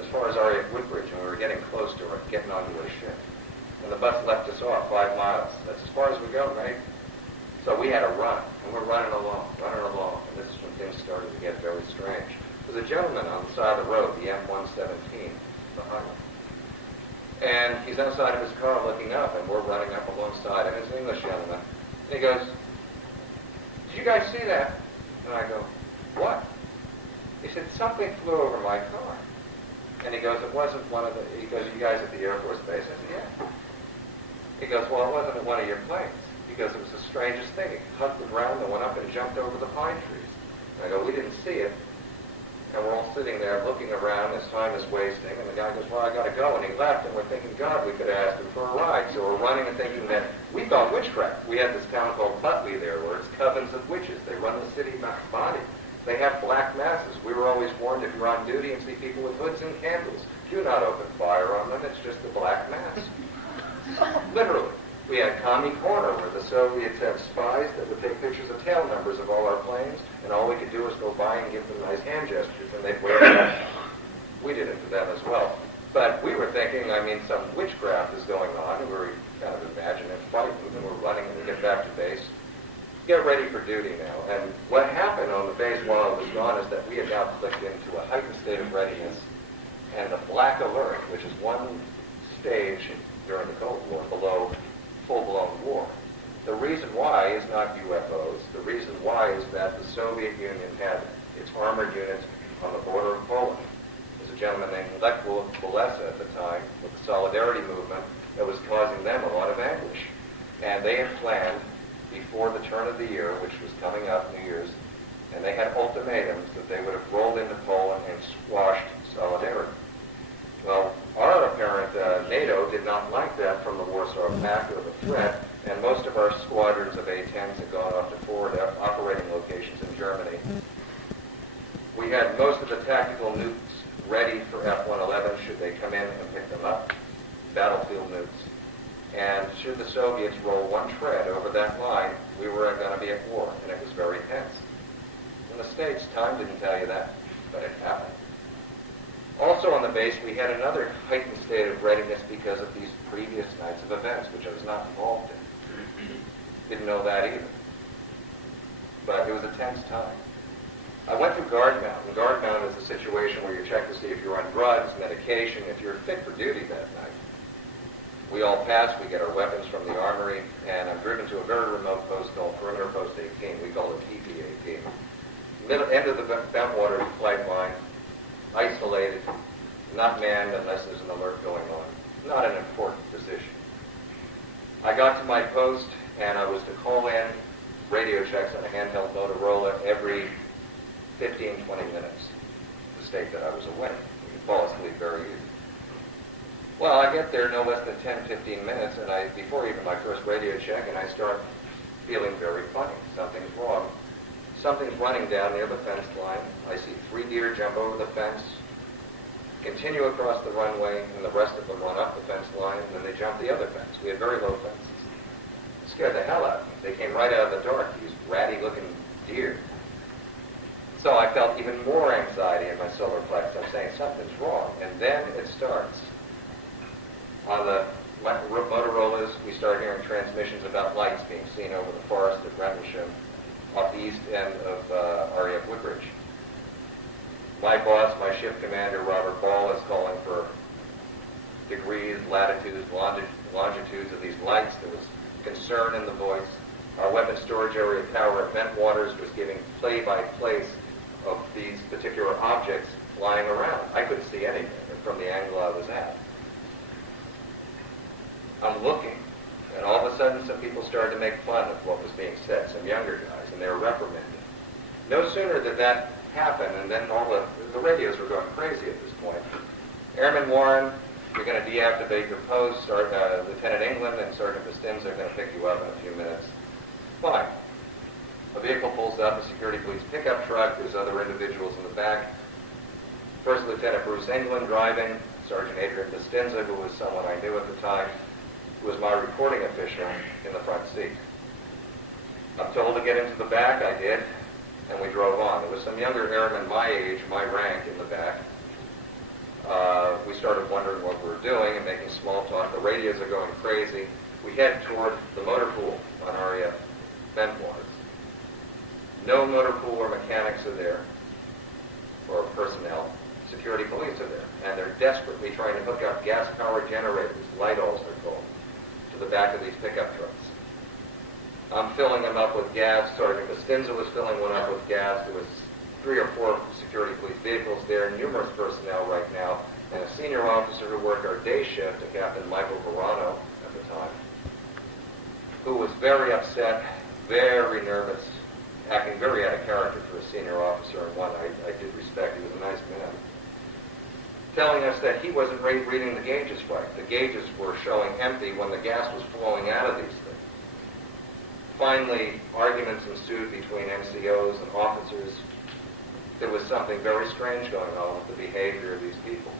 as far as RAF Woodbridge, and we were getting close to it, getting onto our ship. And the bus left us off 5 miles. That's as far as we go, right? So we had to run, and we're running along, and this is when things started to get very strange. There's a gentleman on the side of the road, the M117, behind him. And he's outside of his car looking up, and we're running up alongside him. He's an English gentleman. And he goes, "Did you guys see that?" And I go, "What?" He said, "Something flew over my car." And he goes, "It wasn't one of the," he goes, "You guys at the Air Force Base?" I said, "Yeah." He goes, "Well, it wasn't one of your planes." He goes, "It was the strangest thing. It hugged the ground and went up and jumped over the pine trees." And I go, "We didn't see it." And we're all sitting there looking around as time is wasting. And the guy goes, "Well, I got to go." And he left. And we're thinking, God, we could have asked him for a ride. So we're running and thinking that we thought witchcraft. We had this town called Putley there where it's covens of witches. They run the city body. They have black masses. We were always warned if you're on duty and see people with hoods and candles, do not open fire on them. It's just a black mass. Literally. We had Commie Corner where the Soviets had spies that would take pictures of tail numbers of all our planes, and all we could do was go by and give them nice hand gestures, and they'd wear that. We did it to them as well. But we were thinking, some witchcraft is going on, and we were kind of imagining it frightened, and we're running, and we get back to base. Get ready for duty now. And what happened on the base while I was gone is that we had now clicked into a heightened state of readiness, and the black alert, which is one stage during the Cold War below full-blown war. The reason why is not UFOs. The reason why is that the Soviet Union had its armored units on the border of Poland. There's a gentleman named Lech Walesa at the time with the Solidarity movement that was causing them a lot of anguish. And they had planned before the turn of the year, which was coming up, New Year's, and they had ultimatums that they would have rolled into Poland and squashed Solidarity. Well, our apparent NATO did not like that from the Warsaw Pact or the threat, and most of our squadrons of A-10s had gone off to forward operating locations in Germany. We had most of the tactical nukes ready for F-111 should should they come in and pick them up, battlefield nukes. And should the Soviets roll one tread over that line, we were going to be at war, and it was very tense. In the States, time didn't tell you that, but it happened. Also on the base, we had another heightened state of readiness because of these previous nights of events, which I was not involved in. Didn't know that either. But it was a tense time. I went through guard mount, and guard mount is a situation where you check to see if you're on drugs, medication, if you're fit for duty that night. We all pass, we get our weapons from the armory, and I'm driven to a very remote post called Perimeter Post 18. We call it PP 18. End of the Bentwaters flight line, isolated, not manned unless there's an alert going on. Not an important position. I got to my post, and I was to call in radio checks on a handheld Motorola every 15, 20 minutes to state that I was awake. You can fall asleep very easily. Well, I get there no less than 10, 15 minutes, and before even my first radio check, and I start feeling very funny. Something's wrong. Something's running down near the fence line. I see 3 deer jump over the fence, continue across the runway, and the rest of them run up the fence line, and then they jump the other fence. We had very low fences. It scared the hell out of me. They came right out of the dark, these ratty-looking deer. So I felt even more anxiety in my solar plex. I'm saying something's wrong. And then it starts. On the Motorola's, we start hearing transmissions about lights being seen over the forest at Rendlesham, off the east end of RAF Woodbridge. My boss, my shift commander, Robert Ball, is calling for degrees, latitudes, longitudes of these lights. There was concern in the voice. Our weapons storage area tower at Bentwaters was giving play-by-play of these particular objects flying around. I couldn't see anything from the angle I was at. I'm looking, and all of a sudden some people started to make fun of what was being said, some younger guys, and they were reprimanded. No sooner did that happen, and then all the radios were going crazy at this point. Airman Warren, you're going to deactivate your post. Lieutenant England and Sergeant Bastinza are going to pick you up in a few minutes. Fine. A vehicle pulls up, a security police pickup truck. There's other individuals in the back. First Lieutenant Bruce England driving, Sergeant Adrian Bastinza, who was someone I knew at the time, who was my reporting official, in the front seat. I'm told to get into the back. I did, and we drove on. There was some younger airmen my age, my rank, in the back. We started wondering what we were doing and making small talk. The radios are going crazy. We head toward the motor pool on RAF Bentwaters. No motor pool or mechanics are there, or personnel. Security police are there, and they're desperately trying to hook up gas-powered generators, light-alls they're called, to the back of these pickup trucks. I'm filling them up with gas. Sergeant Bastinza was filling one up with gas. There was 3 or 4 security police vehicles there, numerous personnel right now, and a senior officer who worked our day shift, a Captain Michael Verano at the time, who was very upset, very nervous, acting very out of character for a senior officer, and one I did respect. He was a nice man. Telling us that he wasn't reading the gauges right. The gauges were showing empty when the gas was flowing out of these things. Finally, arguments ensued between NCOs and officers. There was something very strange going on with the behavior of these people.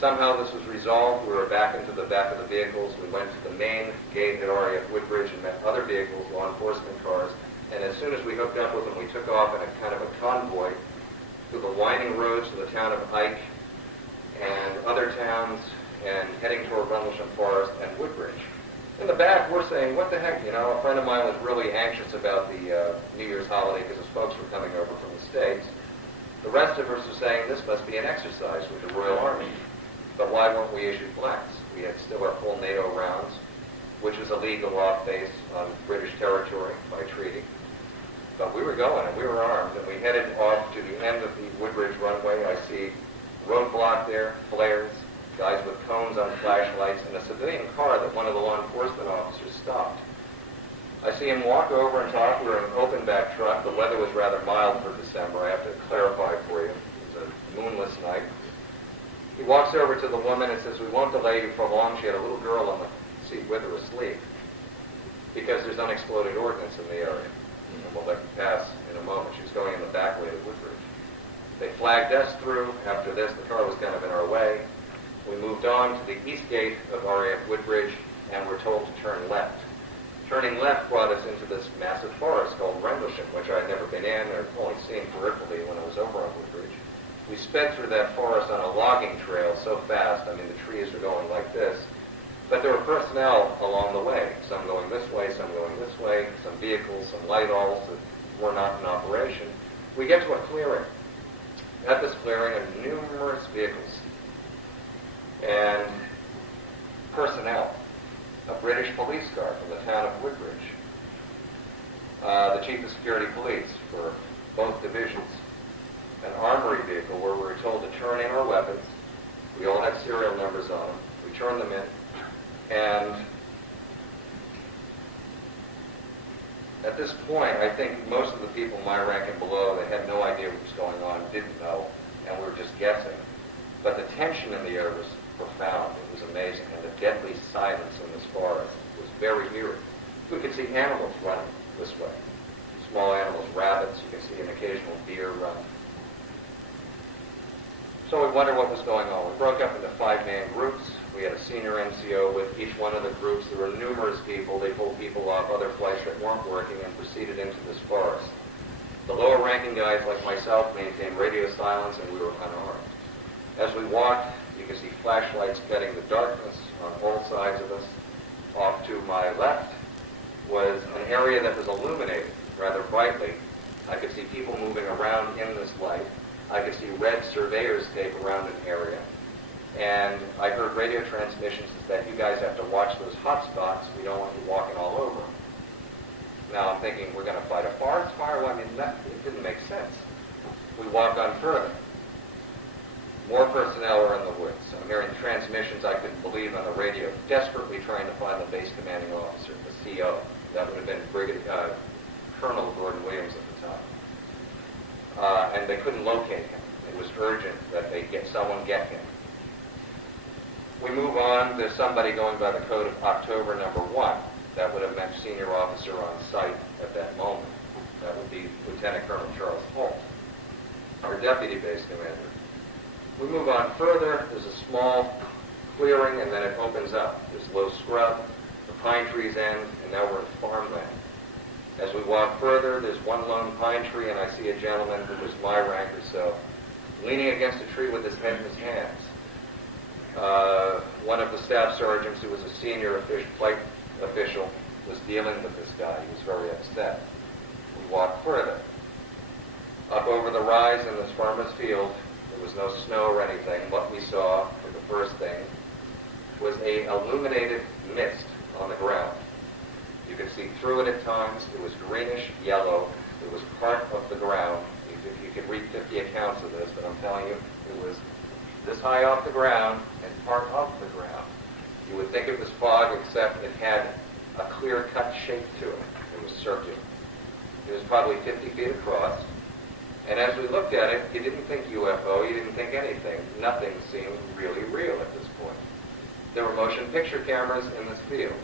Somehow this was resolved. We were back into the back of the vehicles. We went to the main gate at RAF Woodbridge and met other vehicles, law enforcement cars, and as soon as we hooked up with them, we took off in a kind of a convoy through the winding roads to the town of Ike and other towns, and heading toward Rendlesham Forest and Woodbridge. In the back, we're saying, what the heck, a friend of mine was really anxious about the New Year's holiday because his folks were coming over from the States. The rest of us were saying this must be an exercise with the Royal Army. But why weren't we issued blacks? We had still our full NATO rounds, which is a legal off base on British territory by treaty. But we were going, and we were armed, and we headed off to the end of the Woodbridge runway. I see roadblock there, flares, guys with cones on flashlights, and a civilian car that one of the law enforcement officers stopped. I see him walk over and talk. We were in an open back truck. The weather was rather mild for December. I have to clarify for you. It was a moonless night. He walks over to the woman and says, we won't delay you for long. She had a little girl on the seat with her asleep because there's unexploded ordnance in the area. And we'll let you pass in a moment. She was going in the back way to Woodbridge. They flagged us through. After this, the car was kind of in our way. We moved on to the east gate of RAF Woodbridge and were told to turn left. Turning left brought us into this massive forest called Rendlesham, which I had never been in or only seen peripherally when I was over on Woodbridge. We sped through that forest on a logging trail so fast, I mean the trees were going like this, but there were personnel along the way, some going this way, some going this way, some vehicles, some light-alls that were not in operation. We get to a clearing. At this clearing are numerous vehicles and personnel. A British police car from the town of Woodbridge, the chief of security police for both divisions, an armory vehicle where we were told to turn in our weapons. We all had serial numbers on them. We turned them in, and at this point, I think most of the people my rank and below, they had no idea what was going on, didn't know, and we were just guessing. But the tension in the air was profound. It was amazing, and the deadly silence in this forest was very eerie. We could see animals running this way. Small animals, rabbits, you can see an occasional deer run. So we wondered what was going on. We broke up into 5-man groups. We had a senior NCO with each one of the groups. There were numerous people. They pulled people off other flights that weren't working and proceeded into this forest. The lower ranking guys like myself maintained radio silence, and we were unarmed. As we walked, you can see flashlights cutting the darkness on all sides of us. Off to my left was an area that was illuminated rather brightly. I could see people moving around in this light. I could see red surveyor's tape around an area. And I heard radio transmissions that you guys have to watch those hot spots. We don't want you walking all over them. Now I'm thinking, we're going to fight a forest fire? Well, I mean, it didn't make sense. We walked on further. More personnel were in the woods. I'm hearing transmissions I couldn't believe on the radio, desperately trying to find the base commanding officer, the CO. That would have been Colonel Gordon Williams at the time. And they couldn't locate him. It was urgent that someone get him. We move on. There's somebody going by the code of October number 1. That would have meant senior officer on site at that moment. That would be Lieutenant Colonel Charles Holt, our deputy base commander. We move on further. There's a small clearing, and then it opens up. There's low scrub, the pine trees end, and now we're in farmland. As we walk further, there's one lone pine tree, and I see a gentleman who was my rank or so, leaning against a tree with his head in his hands. One of the staff sergeants, who was a senior flight official, was dealing with this guy. He was very upset. We walk further. Up over the rise in this farmer's field, there was no snow or anything. What we saw for the first thing was a illuminated mist on the ground. You could see through it at times. It was greenish yellow. It was part of the ground. You could read 50 accounts of this, but I'm telling you, it was this high off the ground and part of the ground. You would think it was fog, except it had a clear-cut shape to it. It was circular. It was probably 50 feet across. And as we looked at it, you didn't think UFO, you didn't think anything. Nothing seemed really real at this point. There were motion picture cameras in this field.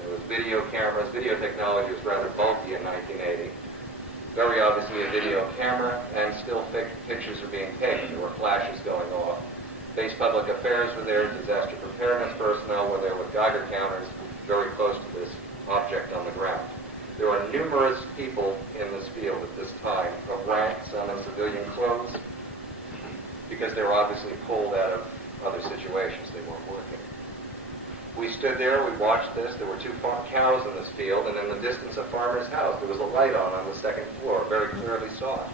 There was video cameras. Video technology was rather bulky in 1980. Very obviously a video camera, and still pictures are being taken. There were flashes going off. Base Public Affairs were there. Disaster preparedness personnel were there with Geiger counters very close to this object on the ground. There were numerous people in this field at this time of rank, some in civilian clothes, because they were obviously pulled out of other situations. They weren't working. We stood there, we watched this. There were 2 cows in this field, and in the distance a farmer's house. There was a light on the second floor, very clearly saw it.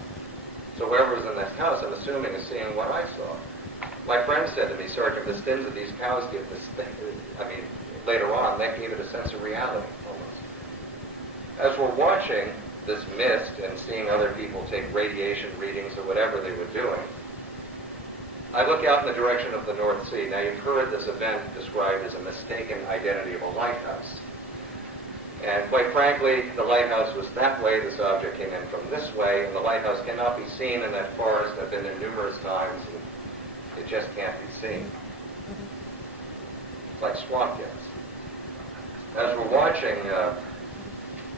So whoever was in that house, I'm assuming, is seeing what I saw. My friend said to me, Sergeant, the stins that these cows give this thing, later on, that gave it a sense of reality, almost. As we're watching this mist and seeing other people take radiation readings or whatever they were doing, I look out in the direction of the North Sea. Now, you've heard this event described as a mistaken identity of a lighthouse. And quite frankly, the lighthouse was that way. This object came in from this way, and the lighthouse cannot be seen in that forest. I've been there numerous times, and it just can't be seen. It's like swamp gas. As we're watching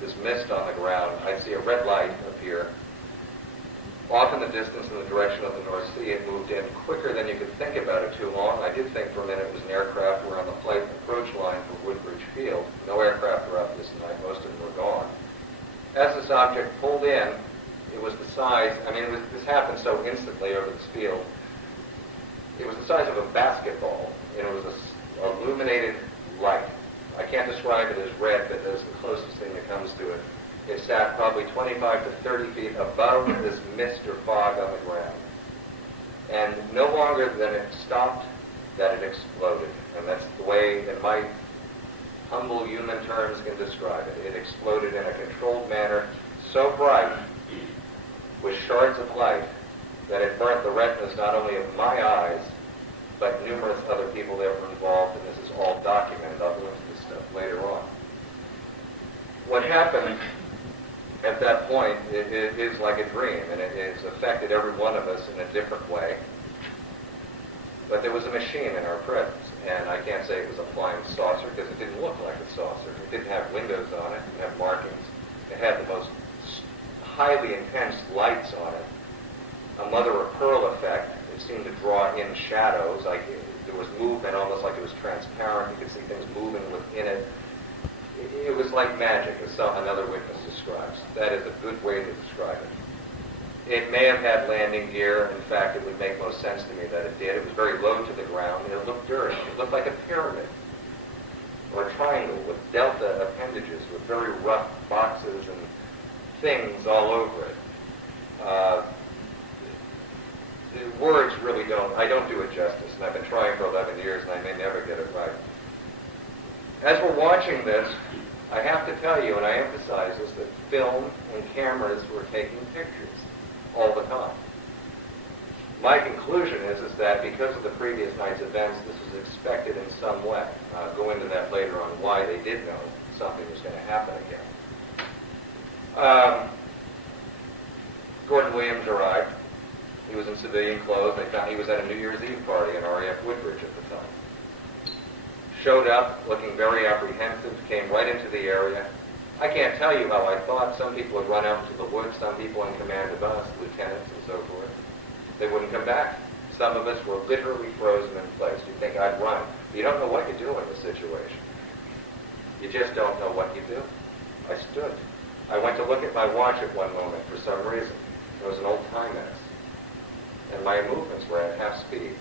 this mist on the ground, I see a red light appear off in the the distance in the direction of the North Sea. It moved in quicker than you could think about it too long. I did think for a minute it was an aircraft. We're on the flight approach line for Woodbridge Field. No aircraft were up this night. Most of them were gone. As this object pulled in, it was the size, this happened so instantly over this field. It was the size of a basketball, and it was a illuminated light. I can't describe it as red, but that's the closest thing that comes to it. It sat probably 25 to 30 feet above this mist or fog on the ground. And no longer than it stopped, that it exploded. And that's the way, in my humble human terms, can describe it. It exploded in a controlled manner, so bright, with shards of light, that it burnt the retinas not only of my eyes, but numerous other people that were involved, and this is all documented. I'll go into this stuff later on. What happened at that point it is like a dream, and it has affected every one of us in a different way. But there was a machine in our presence, and I can't say it was a flying saucer because it didn't look like a saucer. It didn't have windows on it, it didn't have markings. It had the most highly intense lights on it, a mother-of-pearl effect. It seemed to draw in shadows, like there was movement, almost like it was transparent. You could see things moving within it. It was like magic, as another witness describes. That is a good way to describe it. It may have had landing gear. In fact, it would make most sense to me that it did. It was very low to the ground, and it looked dirty. It looked like a pyramid or a triangle with delta appendages, with very rough boxes and things all over it. The words really I don't do it justice, and I've been trying for 11 years, and I may never get it right. As we're watching this, I have to tell you, and I emphasize this, that film and cameras were taking pictures all the time. My conclusion is that because of the previous night's events, this was expected in some way. I'll go into that later on why they did know something was going to happen again. Gordon Williams arrived. He was in civilian clothes. They found he was at a New Year's Eve party in RAF Woodbridge at the time. Showed up looking very apprehensive, came right into the area. I can't tell you how I thought. Some people would run out into the woods, some people in command of us, lieutenants and so forth. They wouldn't come back. Some of us were literally frozen in place. You think I'd run. You don't know what you do in this situation. You just don't know what you do. I stood. I went to look at my watch at one moment for some reason. It was an old Timex. And my movements were at half speed.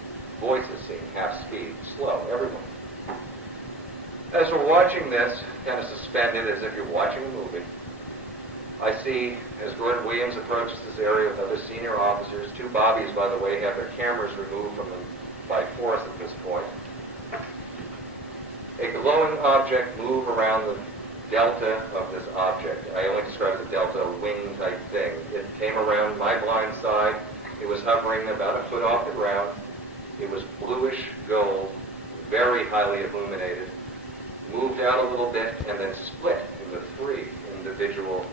Voices seemed half speed, slow, everyone. As we're watching this, kind of suspended as if you're watching a movie, I see, as Gordon Williams approaches this area with other senior officers, two bobbies, by the way, have their cameras removed from them by force at this point. A glowing object move around the delta of this object. I only describe it as a delta, a wing-type thing. It came around my blind side. It was hovering about a foot off the ground. It was bluish gold, very highly illuminated. Moved out a little bit and then split into three individual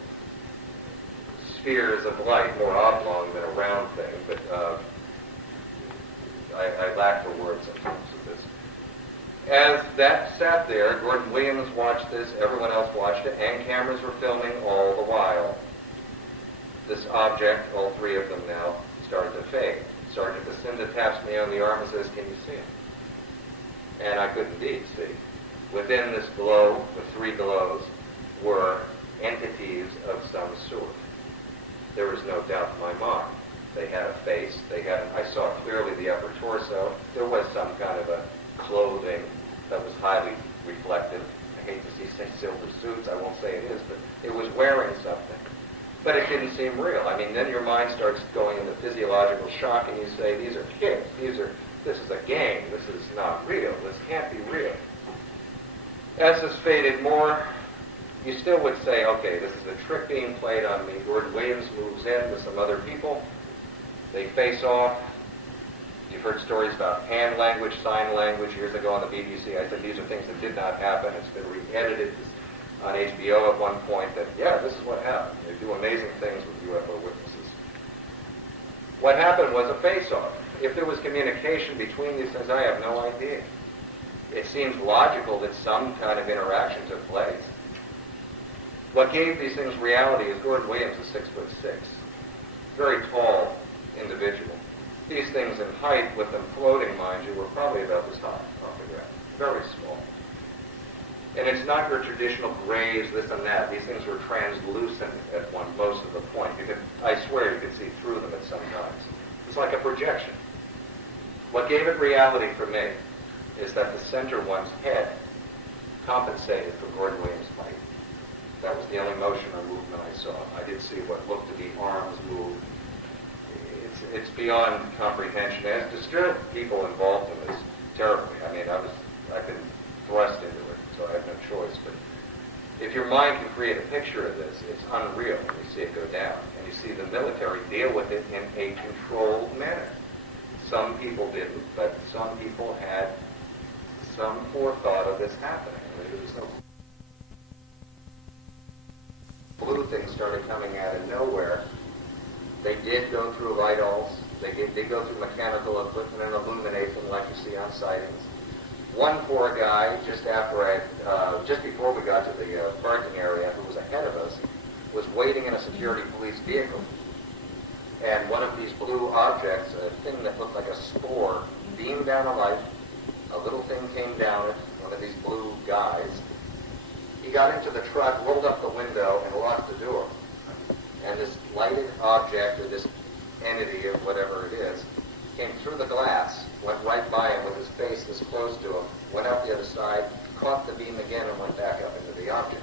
spheres of light, more oblong than a round thing, but I lack for words in terms of this. As that sat there, Gordon Williams watched this, everyone else watched it, and cameras were filming all the while. This object, all three of them now, started to fade. Sergeant Jacinta taps me on the arm and says, "Can you see it?" And I could indeed see. Within this glow, the three glows, were entities of some sort. There was no doubt in my mind. They had a face. I saw clearly the upper torso. There was some kind of a clothing that was highly reflective. I hate to say silver suits. I won't say it is, but it was wearing something. But it didn't seem real. Then your mind starts going into physiological shock, and you say, these are kids. This is a game. This is not real. This can't be real. As this faded more, you still would say, okay, this is a trick being played on me. Gordon Williams moves in with some other people. They face off. You've heard stories about hand language, sign language. Years ago on the BBC, I said these are things that did not happen. It's been re-edited on HBO at one point that, yeah, this is what happened. They do amazing things with UFO witnesses. What happened was a face-off. If there was communication between these things, I have no idea. It seems logical that some kind of interaction took place. What gave these things reality is Gordon Williams is 6'6", very tall, individual. These things in height, with them floating, mind you, were probably about this high off the ground. Very small. And it's not your traditional grays, this and that. These things were translucent at most of the point. I swear you could see through them at some times. It's like a projection. What gave it reality for me is that the center one's head compensated for Gordon Williams' height. That was the only motion or movement I saw. I did see what looked to be arms move. It's beyond comprehension. It has disturbed people involved in this terribly. I mean, I've been thrust into it, so I have no choice. But if your mind can create a picture of this, it's unreal when you see it go down. And you see the military deal with it in a controlled manner. Some people didn't, but some people had some forethought of this happening. I mean, there was no blue things started coming out of nowhere. They did go through light-alls. They did go through mechanical equipment and illuminate them like you see on sightings. One poor guy, just before we got to the parking area, who was ahead of us, was waiting in a security police vehicle. And one of these blue objects, a thing that looked like a spore, beamed down a light. A little thing came down it, one of these blue guys. He got into the truck, rolled up the window, and locked the door. And this lighted object, or this entity, or whatever it is, came through the glass, went right by him with his face this close to him, went out the other side, caught the beam again, and went back up into the object.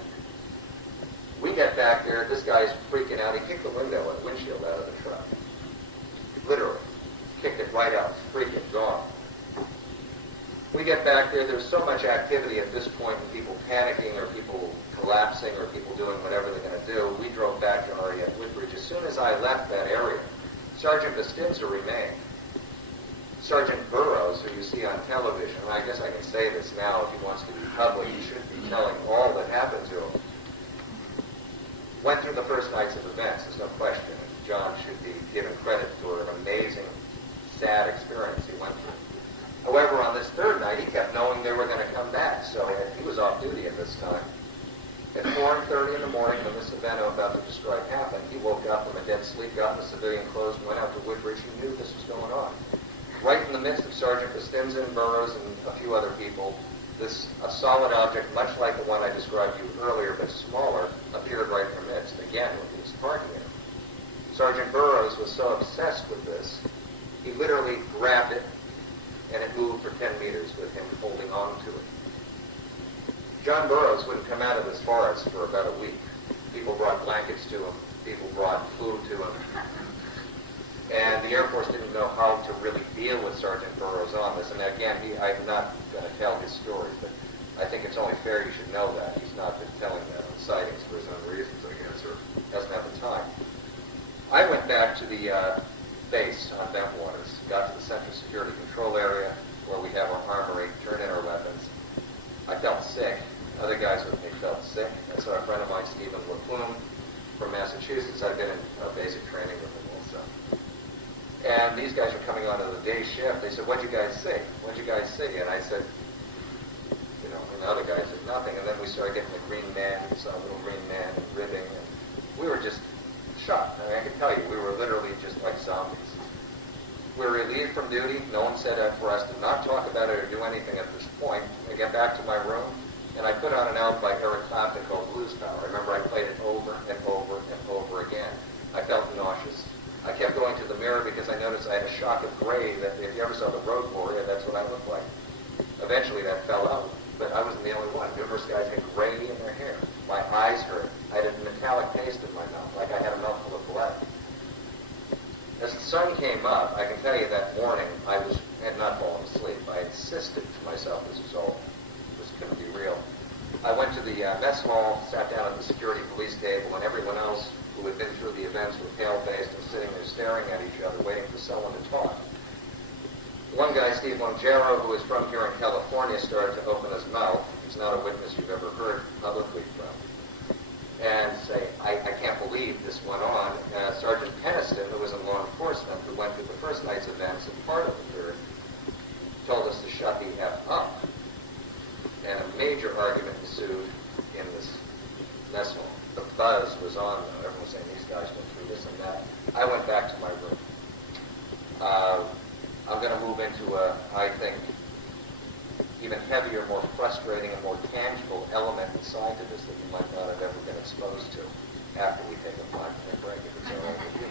We get back there, this guy's freaking out. He kicked the windshield out of the truck. Literally. Kicked it right out, freaking gone. We get back there, there's so much activity at this point, and people panicking, or people collapsing, or people doing whatever they're going to do. We drove back to RAF Woodbridge. As soon as I left that area, Sergeant Bastinza remained. Sergeant Burroughs, who you see on television, and I guess I can say this now, if he wants to be public, he should be telling all that happened to him, went through the first nights of events, there's no question. John should be given credit for an amazing, sad experience he went through. However, on this third night, he kept knowing they were going to come back, so he was off duty at this time. At 4:30 in the morning, when this event I'm about to describe happened, he woke up from a dead sleep, got in the civilian clothes, and went out to Woodbridge. He knew this was going on. Right in the midst of Sergeant Bastinza and Burroughs and a few other people, a solid object, much like the one I described to you earlier, but smaller, appeared right in their midst, again with his parking area. Sergeant Burroughs was so obsessed with this, he literally grabbed it, and it moved for 10 meters with him holding on to it. John Burroughs wouldn't come out of this forest for about a week. People brought blankets to him. People brought food to him. And the Air Force didn't know how to really deal with Sergeant Burroughs on this. And again, I'm not going to tell his story, but I think it's only fair you should know that. He's not been telling that on sightings for his own reasons, I guess, or doesn't have the time. I went back to the base on Bentwaters, got to the Central Security Control Area where we have our armory, turned in our weapons. I felt sick. Other guys with me felt sick. And so a friend of mine, Stephen LaPlume from Massachusetts, I've been in basic training with him also. And these guys were coming on to the day shift. They said, "What'd you guys see? What'd you guys see?" And I said, and the other guys said nothing. And then we started getting the green man, we saw a little green man ribbing, and we were just shocked. I mean, I can tell you, we were literally just like zombies. We were relieved from duty. No one said for us to not talk about it or do anything at this point. I get back to my room, and I put on an album by Eric Clapton called Blues Power. I remember I played it over and over and over again. I felt nauseous. I kept going to the mirror because I noticed I had a shock of gray that if you ever saw The Road Warrior, that's what I looked like. Eventually that fell out, but I wasn't the only one. Numerous guys had gray in their hair. My eyes hurt. I had a metallic taste in my mouth, like I had a mouthful of blood. As the sun came up, I can tell you that morning I had not fallen asleep. I insisted to myself this couldn't be real. I went to the mess hall, sat down at the security police table, and everyone else who had been through the events were pale-faced and sitting there staring at each other, waiting for someone to talk. One guy, Steve Longero, who is from here in California, started to open his mouth. He's not a witness you've ever heard publicly from. And say, I can't believe this went on. Sergeant Peniston, who was in law enforcement, who went through the first night's events and part of the third, told us to shut the F up. And a major argument ensued in this mess hall. The buzz was on, though. Everyone was saying, these guys went through this and that. I went back to my room. side to this that you might not have ever been exposed to after we take a 5-minute break, if it's all right with you.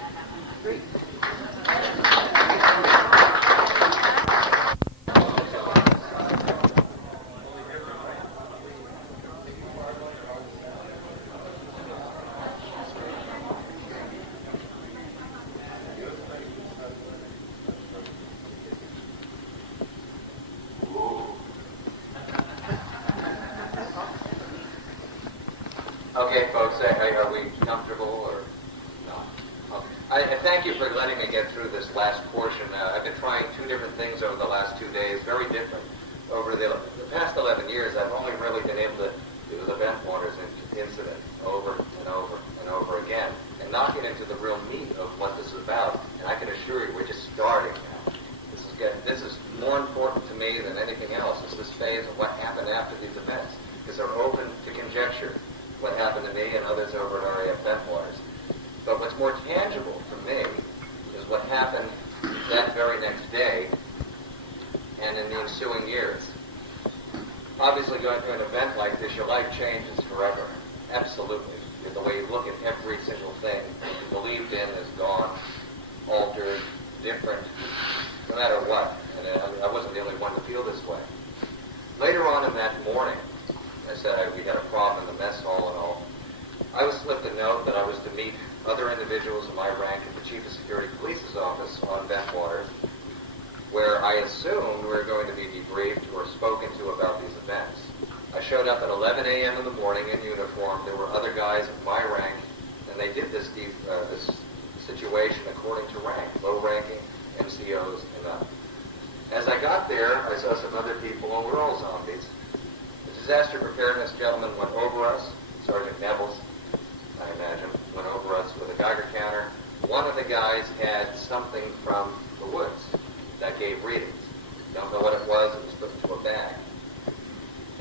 Great. Okay, folks, are we comfortable or not? Okay. Thank you for letting me get through this last portion. I've been trying 2 different things over the last 2 days, very different. Over the past 11 years, I've only really been able to do the Bentwaters incident over and over and over again, and not get into the real meat of what this is about. And I can assure you, we're just starting now. This is more important to me than anything else. It's this phase of what happened after these events, because they're open to conjecture. What happened to me and others over at RAF Bentwaters. But what's more tangible for me is what happened that very next day and in the ensuing years. Obviously, going through an event like this, your life changes forever. Absolutely. The way you look at every single thing you believed in is gone, altered, different, no matter what. And I wasn't the only one to feel this way. Later on in that morning, I said we had a problem in the mess hall and all. I was slipped a note that I was to meet other individuals in my rank at the Chief of Security Police's office on Bentwaters, where I assumed we were going to be debriefed or spoken to about these events. I showed up at 11 a.m. in the morning in uniform. There were other guys of my rank, and they did this situation according to rank, low-ranking NCOs and up. As I got there, I saw some other people, and we're all zombies. The disaster preparedness gentleman went over us, Sergeant Nevels, I imagine, went over us with a Geiger counter. One of the guys had something from the woods that gave readings. Don't know what it was put into a bag.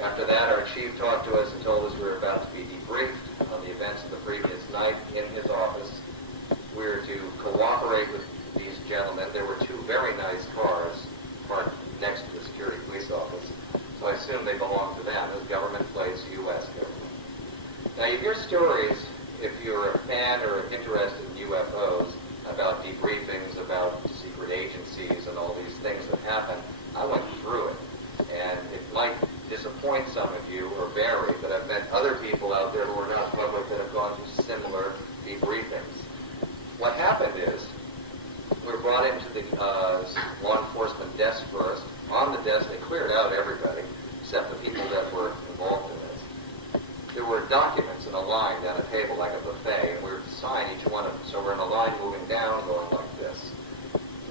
After that, our chief talked to us and told us we were about to be debriefed on the events of the previous night in his office. We were to cooperate with these gentlemen. There were 2 very nice cars parked next to the security police office. So I assume they belong to them. It was government place, U.S. government. Now you hear stories, if you're a fan or interested in UFOs, about debriefings, about secret agencies and all these things that happen. I went through it. And it might disappoint some of you or vary, but I've met other people out there who are not public that have gone through similar debriefings. What happened is, we were brought into the law enforcement desk first. On the desk, they cleared out everybody, except the people that were involved in this. There were documents in a line down a table like a buffet, and we were to sign each one of them. So we're in a line moving down, going like this.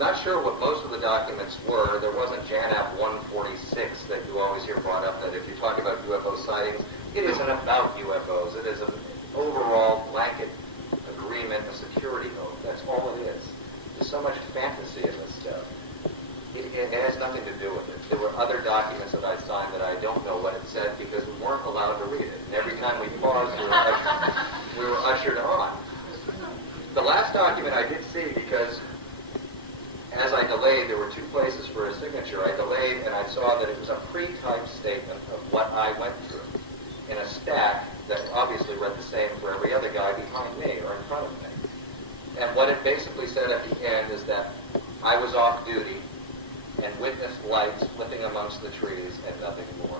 Not sure what most of the documents were. There wasn't JANAP 146 that you always hear brought up, that if you talk about UFO sightings, it isn't about UFOs. It is an overall blanket agreement, a security oath. That's all it is. There's so much fantasy in this stuff. It has nothing to do with it. There were other documents that I signed that I don't know what it said because we weren't allowed to read it. And every time we paused, we were ushered on. The last document I did see because as I delayed, there were 2 places for a signature. I delayed and I saw that it was a pre-typed statement of what I went through in a stack that obviously read the same for every other guy behind me or in front of me. And what it basically said at the end is that I was off duty and witnessed lights flipping amongst the trees and nothing more.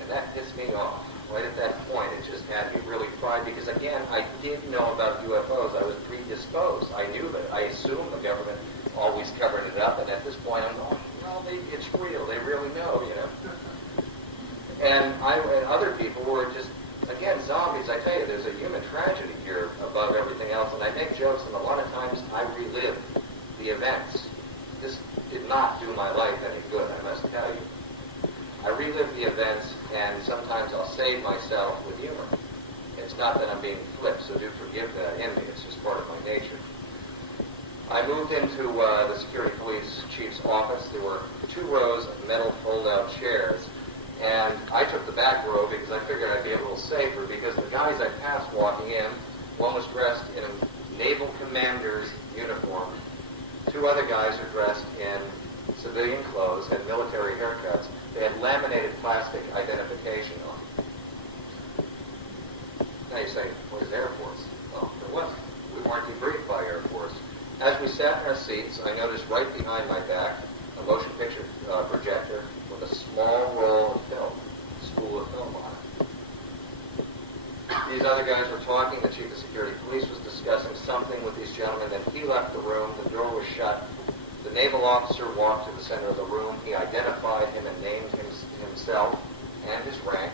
And that pissed me off. Right at that point, it just had me really fried because, again, I did know about UFOs. I was predisposed. I knew that. I assumed the government always covered it up, and at this point, I'm going, well, it's real. They really know, you know. And other people were just, again, zombies. I tell you, there's a human tragedy here above everything else, and I make jokes, and a lot of times I relive the events. This did not do my life any good, I must tell you. I relive the events, and sometimes I'll save myself with humor. It's not that I'm being flip, so do forgive that in me. It's just part of my nature. I moved into the security police chief's office. There were 2 rows of metal fold-out chairs, and I took the back row because I figured I'd be a little safer because the guys I passed walking in, one was dressed in a naval commander's uniform. 2 other guys are dressed in civilian clothes, had military haircuts. They had laminated plastic identification on. Now you say, what is Air Force? Well, there wasn't. We weren't debriefed by Air Force. As we sat in our seats, I noticed right behind my back a motion picture projector with a small roll of film, a spool of film on it. These other guys were talking. The chief of security police was discussing something with these gentlemen. Then he left the room. The door was shut. The naval officer walked to the center of the room. He identified him and named himself and his rank.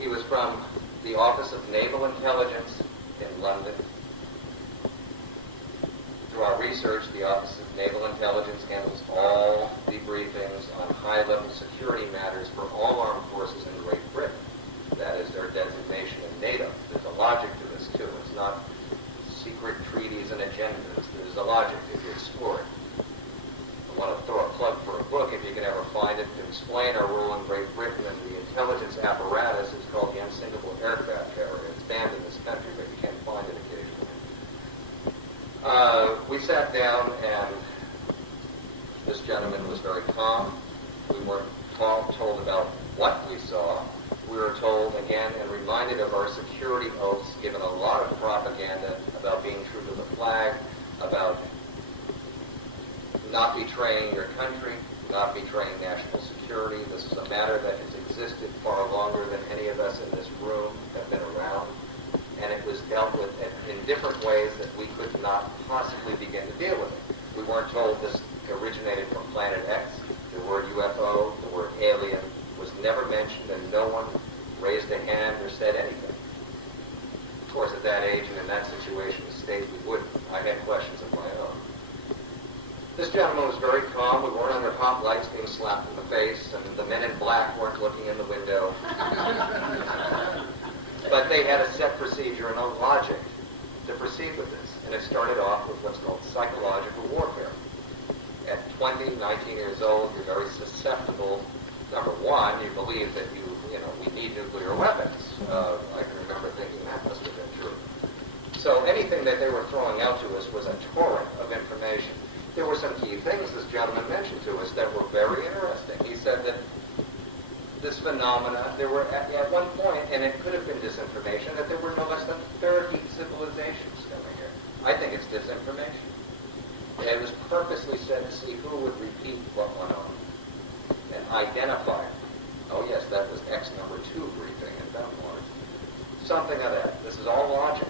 He was from the Office of Naval Intelligence in London. Through our research, the Office of Naval Intelligence handles all debriefings on high-level security matters for all armed forces in Great Britain. That is their designation in NATO. There's a logic to this, too. It's not secret treaties and agendas. There's a logic if you explore it. I want to throw a plug for a book, if you can ever find it, to explain our role in Great Britain and the intelligence apparatus. It's called the Unsinkable Aircraft Carrier. It's banned in this country, but you can find it occasionally. We sat down, and this gentleman was very calm. We weren't told about what we saw. We were told again and reminded of our security oaths, given a lot of propaganda about being true to the flag, about not betraying your country, not betraying national security. This is a matter that has existed far longer than any of us in this room have been around, and it was dealt with in different ways that we could not possibly begin to deal with it. We weren't told this originated from Planet X. The word UFO, the word alien, was never mentioned, and no one raised a hand or said anything. Of course, at that age and in that situation, the state we wouldn't. I had questions of my own. This gentleman was very calm. We weren't under hot lights being slapped in the face, and the men in black weren't looking in the window. But they had a set procedure and a logic to proceed with this, and it started off with what's called psychological warfare. At 20, 19 years old, you're very susceptible. Number one, you believe that we need nuclear weapons. I can remember thinking that must have been true. So anything that they were throwing out to us was a torrent of information. There were some key things this gentleman mentioned to us that were very interesting. He said that this phenomena, there were at one point, and it could have been disinformation, that there were no less than 30 civilizations coming here. I think it's disinformation. It was purposely said to see who would repeat what went on and identify it. Oh yes, that was X number 2 briefing in Bentwaters. Something of that. This is all logic.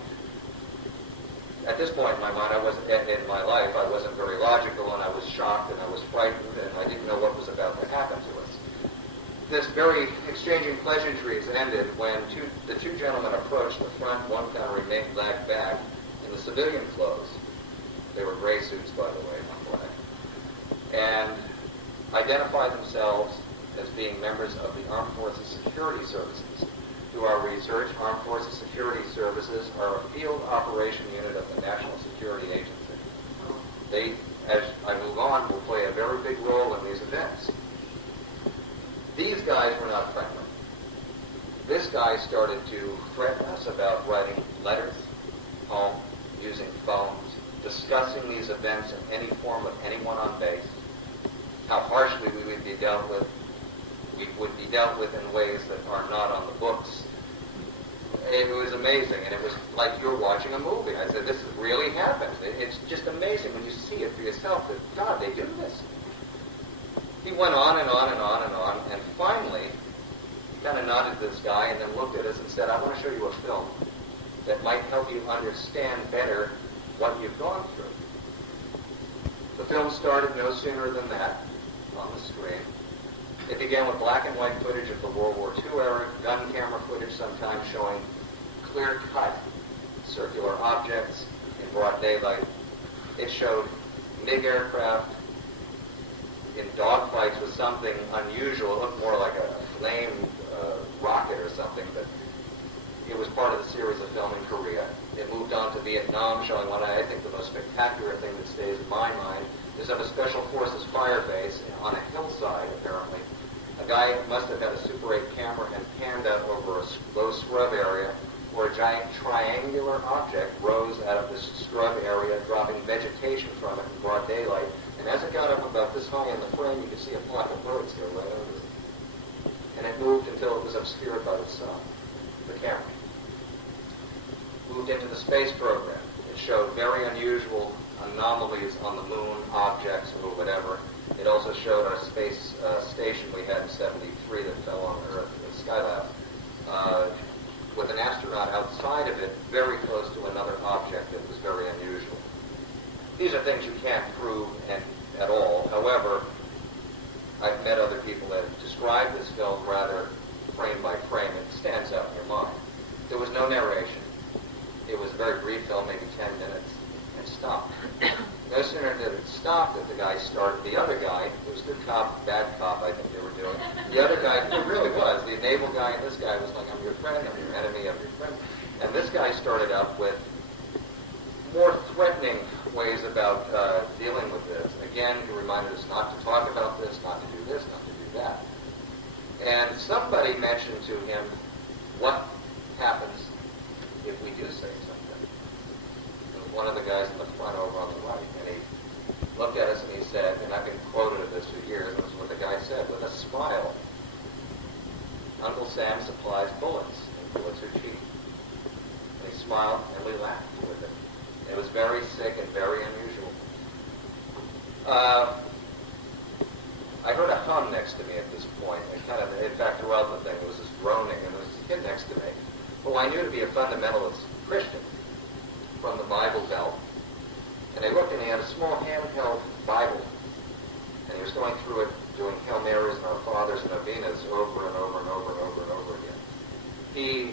At this point in my mind, in my life, I wasn't very logical, and I was shocked, and I was frightened, and I didn't know what was about to happen to us. This very exchanging pleasantries ended when the two gentlemen approached the front. One kind of remained lagged back in the civilian clothes. They were gray suits, by the way, not black. And identified themselves as being members of the Armed Forces Security Services. Through our research, Armed Forces Security Services are a field operation unit of the National Security Agency. They, as I move on, will play a very big role in these events. These guys were not friendly. This guy started to threaten us about writing letters home, using phones, discussing these events in any form with anyone on base, how harshly we would be dealt with. We would be dealt with in ways that are not on the books. It was amazing, and it was like you're watching a movie. I said, this really happened. It's just amazing when you see it for yourself that, God, they do this. He went on and on and on and on, and finally, he kind of nodded to this guy and then looked at us and said, I want to show you a film that might help you understand better what you've gone through. The film started no sooner than that on the screen. It began with black and white footage of the World War II era, gun camera footage sometimes showing clear-cut circular objects in broad daylight. It showed MiG aircraft in dogfights with something unusual. It looked more like a flame rocket or something, but it was part of the series of film in Korea. It moved on to Vietnam, showing what I think the most spectacular thing that stays in my mind is of a Special Forces fire base on a hillside, apparently. A guy must have had a Super 8 camera and panned out over a low scrub area where a giant triangular object rose out of this scrub area, dropping vegetation from it in broad daylight. And as it got high in the frame, you could see a flock of birds go right over it. And it moved until it was obscured by the sun, the camera. Moved into the space program. It showed very unusual anomalies on the moon, objects, or whatever. It also showed our space station we had in '73 that fell on Earth in Skylab, with an astronaut outside of it, very close to another object that was very unusual. These are things you can't prove at all. However, I've met other people that have described this film rather frame by frame. It stands out in your mind. There was no narration. It was a very brief film, maybe 10 minutes, and stopped. No sooner did it stop that the guy started. The other guy, it was good cop, bad cop, I think they were doing. The other guy, it really was. The naval guy and this guy was like, I'm your friend, I'm your enemy, I'm your friend. And this guy started up with more threatening ways about dealing with this. Again, he reminded us not to talk about this, not to do this, not to do that. And somebody mentioned to him, what happens if we do say something? It was one of the guys in the front over on the right, and he looked at us and he said, and I've been quoted of this for years, and this is what the guy said, with a smile, Uncle Sam supplies bullets, and bullets are cheap. And he smiled, and we laughed with it. It was very sick and very unusual. I heard a hum next to me at this point. In fact, throughout the thing, there was this groaning, and there was a kid next to me, who I knew to be a fundamentalist Christian from the Bible Belt. And I looked, and he had a small handheld Bible, and he was going through it, doing Hail Marys and Our Fathers and Novenas over and over and over and over and over again. He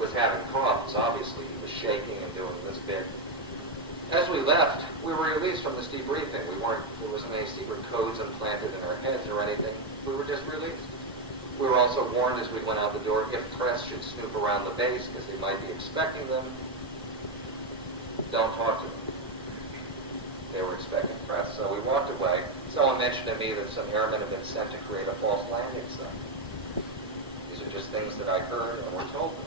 was having problems, obviously. He was shaking and doing this bit. As we left, we were released from this debriefing. There wasn't any secret codes implanted in our heads or anything. We were just released. We were also warned as we went out the door, if press should snoop around the base, because they might be expecting them, don't talk to them. They were expecting press. So we walked away. Someone mentioned to me that some airmen have been sent to create a false landing site. These are just things that I heard and were told to me.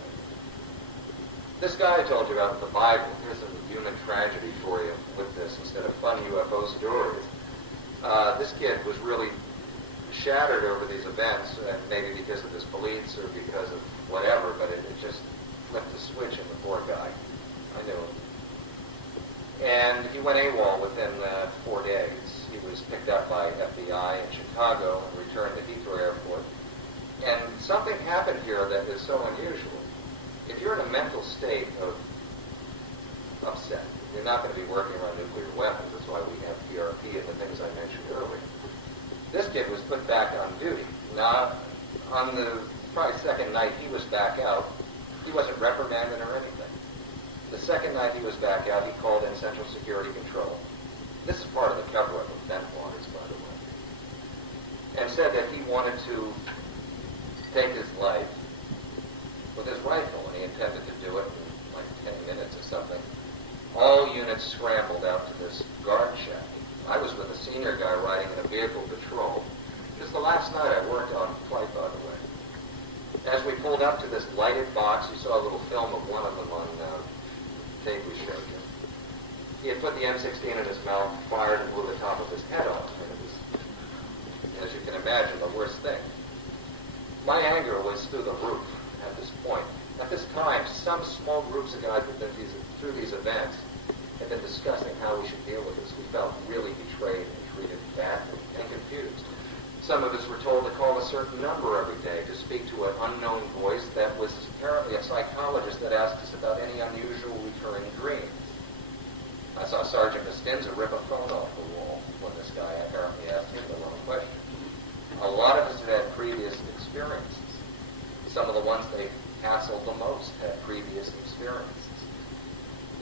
This guy I told you about in the Bible, here's a human tragedy for you with this instead of fun UFO stories. This kid was really shattered over these events, and maybe because of his beliefs or because of whatever, but it just flipped the switch in the poor guy. I knew him. And he went AWOL within 4 days. He was picked up by FBI in Chicago and returned to Heathrow Airport. And something happened here that is so unusual. If you're in a mental state of upset, you're not going to be working on nuclear weapons. That's why we have PRP and the things I mentioned earlier. This kid was put back on duty. Now, on the probably second night he was back out, he wasn't reprimanded or anything. The second night he was back out, he called in Central Security Control. This is part of the cover-up of Bentwaters, by the way. And said that he wanted to take his life with his rifle, and he intended to do it in like 10 minutes or something. All units scrambled out to this guard shack. I was with a senior guy riding in a vehicle patrol. This is the last night I worked on flight, by the way. As we pulled up to this lighted box, you saw a little film of one of them on tape we showed you. He had put the M16 in his mouth, fired, and blew the top of his head off. And it was, as you can imagine, the worst thing. My anger was through the roof at this point. At this time, some small groups of guys that been through these events had been discussing how we should deal with this. We felt really betrayed and treated badly and confused. Some of us were told to call a certain number every day to speak to an unknown voice that was apparently a psychologist that asked us about any unusual recurring dreams. I saw Sergeant Estes rip a phone off the wall when this guy apparently asked him the wrong question. A lot of us had previous experiences. Some of the ones they hassled the most had previous experiences.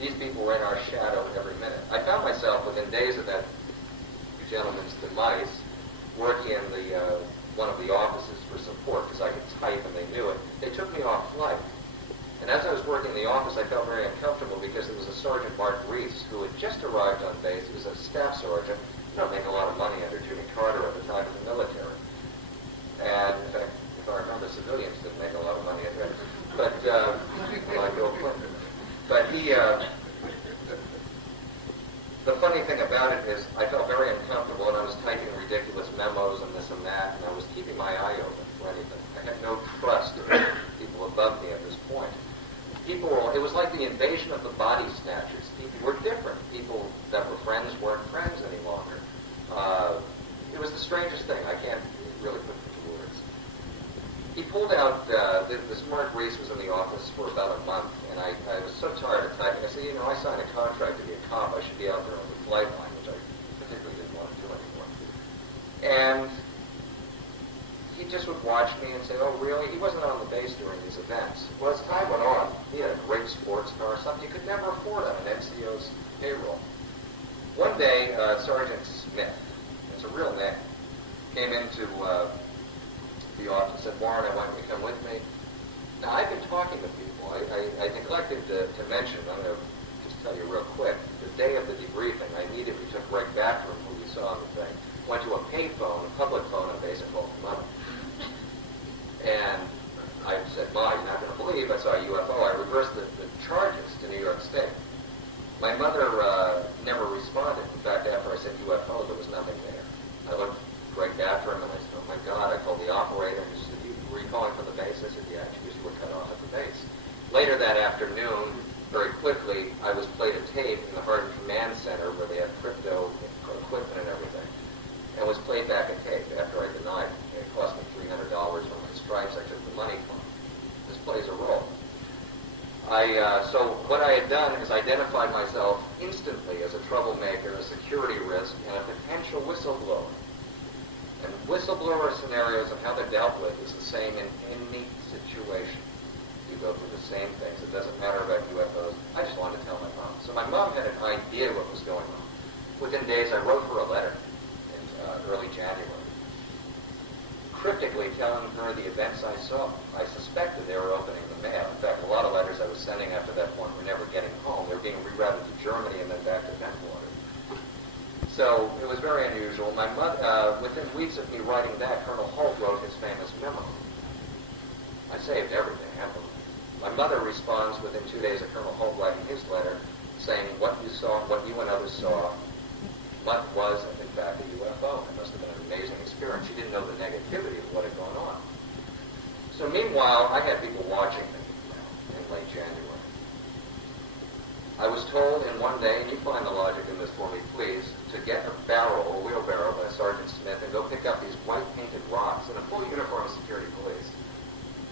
These people were in our shadow every minute. I found myself within days of that gentleman's demise working in the one of the offices for support because I could type and they knew it. They took me off flight. And as I was working in the office, I felt very uncomfortable because there was a Sergeant Mark Reese who had just arrived on base. He was a staff sergeant. You don't make a lot of money under Jimmy Carter at the time of the military. And in fact, if I remember, civilians didn't make a lot of money at that. But, like Bill Clinton. But he, the funny thing about it is I felt very uncomfortable and I was typing the invasion of the body snatchers. People were different. People that were friends weren't friends any longer. It was the strangest thing. I can't really put it into words. He pulled out, this Mark Reese was in the office for about a month, and I was so tired of typing. I said, you know, I signed a contract to be a cop. I should be out there on the flight line, which I particularly didn't want to do anymore. And he just would watch me and say, oh, really? He wasn't on the base during these events. Well, as time went on, he had a great sports car, something you could never afford on an NCO's payroll. One day, Sergeant Smith, it's a real name, came into the office and said, Warren, I want you to come with me. Now, I've been talking to people. I neglected to mention, I'm going to just tell you real quick, the day of the debriefing, I immediately took Greg Backroom, who we saw on the thing, went to a pay phone, a public phone on base and called him up. And I said, Ma, you're not going to believe I saw a UFO. I reversed the charges to New York State. My mother never responded. In fact, after I said UFO, there was nothing there. I looked right after him and I said, oh my God, I called the operator and he said, were you calling from the base? I said, yeah, because you were cut off at the base. Later that afternoon, very quickly, I was played a tape in the Hardened Command Center where they have crypto equipment and everything, and was played back a tape after I denied it. It cost me $300 from my stripes. I took the money from it. This plays a role. So what I had done is identified myself instantly as a troublemaker, a security risk, and a potential whistleblower. And whistleblower scenarios of how they're dealt with is the same in any situation. You go through the same things. It doesn't matter about UFOs. I just wanted to tell my mom. So my mom had an idea what was going on. Within days, I wrote her a letter in early January, cryptically telling her the events I saw. I suspected they were opening the mail. In fact, a lot of letters I was sending after that point were never getting home. They were being rerouted to Germany and then back to Bentwaters. So it was very unusual. My mother, within weeks of me writing that, Colonel Holt wrote his famous memo. I saved everything, happily. My mother responds within 2 days of Colonel Holt writing his letter, saying what you saw, what you and others saw, what was, in fact, a UFO. It must have been an amazing experience. She didn't know the negativity of what had gone on. So meanwhile, I had people watching me in late January. I was told in one day, and you find the logic in this for me, please, to get a barrel, a wheelbarrow by Sergeant Smith and go pick up these white painted rocks in a full uniform of security police.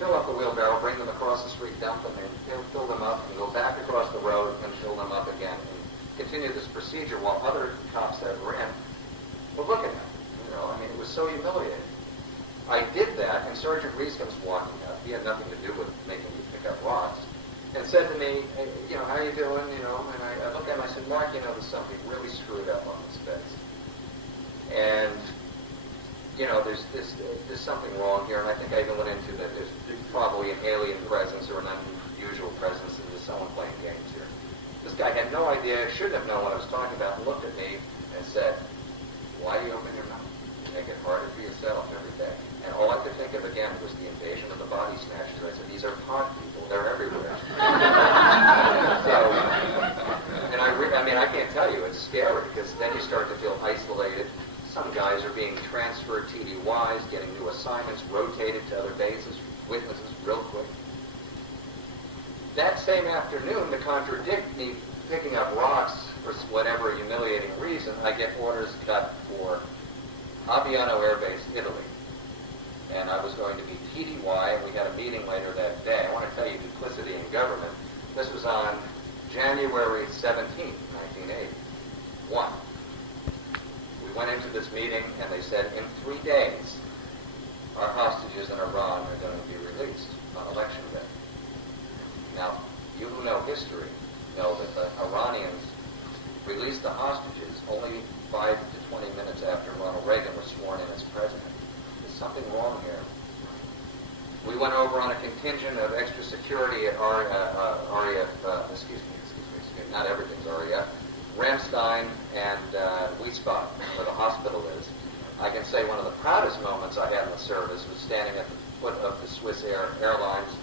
Fill up the wheelbarrow, bring them across the street, dump them in, fill them up, and go back across the road and fill them up again. And continue this procedure while other cops that were in were looking at it. You know, I mean, it was so humiliating. I did that, and Sergeant Reese comes walking up. He had nothing to do with making me pick up rocks. And said to me, hey, you know, how you doing, you know? And I looked at him, I said, Mark, you know, there's something really screwed up on this base. And, you know, there's something wrong here, and I think I even went into that there's probably an alien presence or an unusual presence, and there's someone playing games here. This guy had no idea, shouldn't have known what I was talking about, and looked at me and said, why do you open your mouth? You make it harder for yourself every day. And all I could think of again was the invasion of the body snatchers. I said, these are pod people. They're everywhere. So, and I mean, I can't tell you. It's scary because then you start to feel isolated. Some guys are being transferred TDYs, getting new assignments, rotated to other bases, witnesses real quick. That same afternoon, to contradict me picking up rocks for whatever humiliating reason, I get orders cut for Abbiano Air Base, Italy. And I was going to be TDY, and we had a meeting later that day. I want to tell you duplicity in government. This was on January 17, 1981. We went into this meeting, and they said, in 3 days, our hostages in Iran are going to be released on election day. Now, you who know history know that the Iranians released the hostages only 5 to 20 minutes after Ronald Reagan was sworn in as president. Something wrong here. We went over on a contingent of extra security at RAF, not everything's RAF, Ramstein and Wiesbaden, where the hospital is. I can say one of the proudest moments I had in the service was standing at the foot of the Swiss Airlines,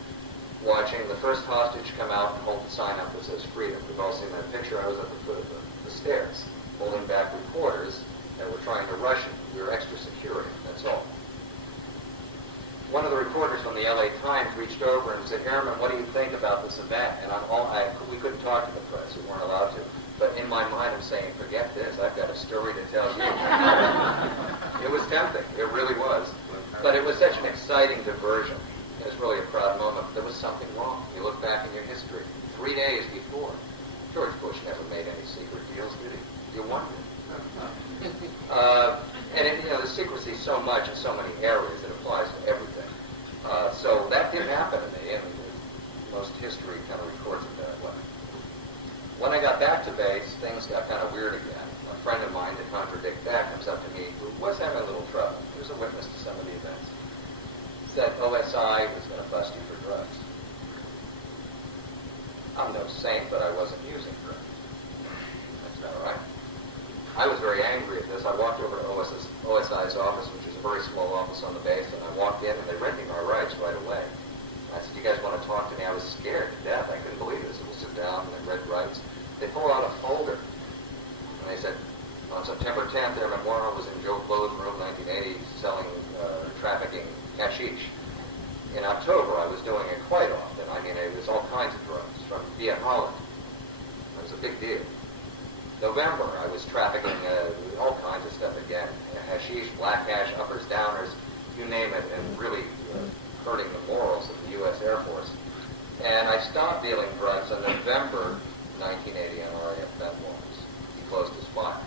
watching the first hostage come out and hold the sign up that says freedom. We've all seen that picture. I was at the foot of the stairs, holding back reporters that were trying to rush him. We were extra security, that's all. One of the reporters from the LA Times reached over and said, Airman, what do you think about this event? And we couldn't talk to the press. We weren't allowed to. But in my mind, I'm saying, forget this. I've got a story to tell you. It was tempting. It really was. But it was such an exciting diversion. It was really a proud moment. There was something wrong. You look back in your history. 3 days before, George Bush never made any secret deals, did he? You wonder. The secrecy so much in so many areas, it applies to everything. So that did happen to me, and most history kind of records it that way. When I got back to base, things got kind of weird again. A friend of mine, to contradict that, comes up to me, who was having a little trouble. He was a witness to some of the events. Said OSI was going to bust you for drugs. I'm no saint, but I wasn't using drugs. That's not right. I was very angry at this. I walked over to OSI's office, which is a very small office on the base, and I walked in, and they read me my rights right away. I said, you guys want to talk to me? I was scared to death. I couldn't believe this. So we'll sit down, and they read rights. They pull out a folder, and they said, on September 10th, Airman Warren was in Joe Blow's room, 1980, trafficking hashish. In October, I was doing it quite often. I mean, it was all kinds of drugs from via Holland. It was a big deal. November, I was trafficking all kinds of stuff again. Hashish, black hash, uppers, downers, you name it, and really hurting the morals of the U.S. Air Force. And I stopped dealing drugs in November 1980 on RAF Bentwaters. He closed his file.